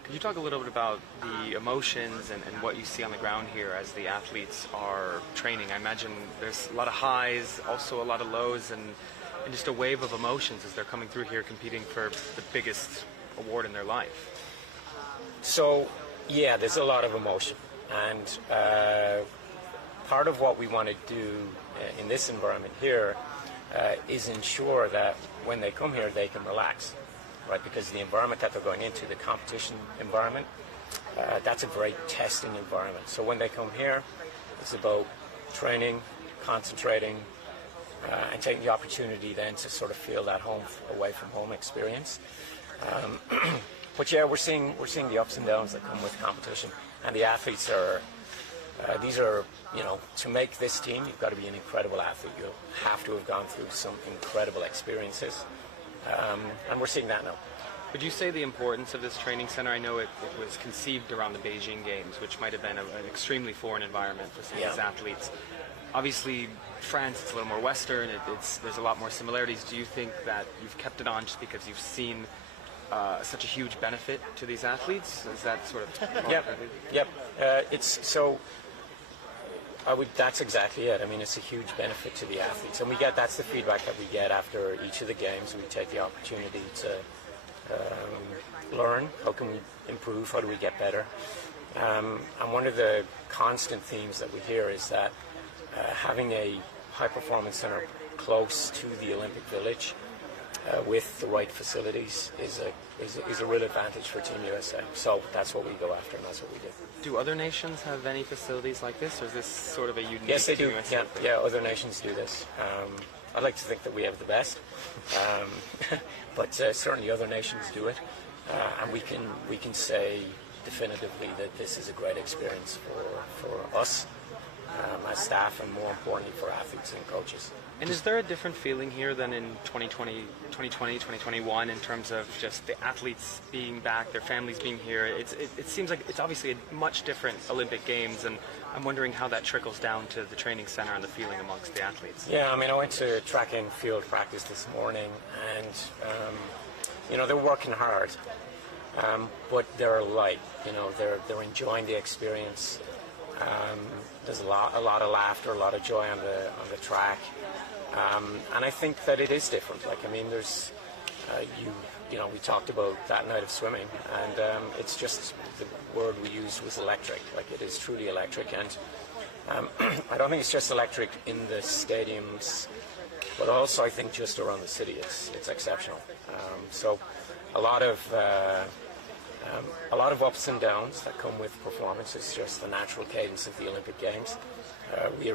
Could you talk a little bit about the emotions and what you see on the ground here as the athletes are training? I imagine there's a lot of highs, also a lot of lows, and just a wave of emotions as they're coming through here competing for the biggest award in their life. So, yeah, there's a lot of emotion. And part of what we want to do in this environment here is ensure that when they come here, they can relax, right? Because the environment that they're going into, the competition environment, that's a very testing environment. So when they come here, it's about training, concentrating, and taking the opportunity then to sort of feel that home away from home experience. But yeah, we're seeing the ups and downs that come with competition, and the athletes are. These are, you know, to make this team, you've got to be an incredible athlete. You have to have gone through some incredible experiences, and we're seeing that now. Would you say the importance of this training center? I know it was conceived around the Beijing Games, which might have been an extremely foreign environment for some of these athletes. Obviously, France, it's a little more Western. There's a lot more similarities. Do you think that you've kept it on just because you've seen such a huge benefit to these athletes? Is that sort of... Yep. It's so... that's exactly it. I mean, it's a huge benefit to the athletes. And that's the feedback that we get after each of the games. We take the opportunity to learn. How can we improve? How do we get better? And one of the constant themes that we hear is that having a high-performance center close to the Olympic Village with the right facilities is a real advantage for Team USA. So that's what we go after, and that's what we do. Do other nations have any facilities like this, or is this sort of a unique? Yes, they do. Yeah, other nations do this. I'd like to think that we have the best, but certainly other nations do it, and we can say definitively that this is a great experience for us as staff, and more importantly for athletes and coaches. And is there a different feeling here than in 2020, 2021 in terms of just the athletes being back, their families being here? It seems like it's obviously a much different Olympic Games, and I'm wondering how that trickles down to the training center and the feeling amongst the athletes. Yeah, I mean, I went to track and field practice this morning, and you know, they're working hard, but they're light. You know, they're enjoying the experience. There's a lot of laughter, a lot of joy on the track. And I think that it is different. Like, I mean, there's, you know, we talked about that night of swimming, and it's just, the word we used was electric. Like, it is truly electric, and I don't think it's just electric in the stadiums, but also I think just around the city, it's exceptional. So a lot of ups and downs that come with performance. It's just the natural cadence of the Olympic Games. We are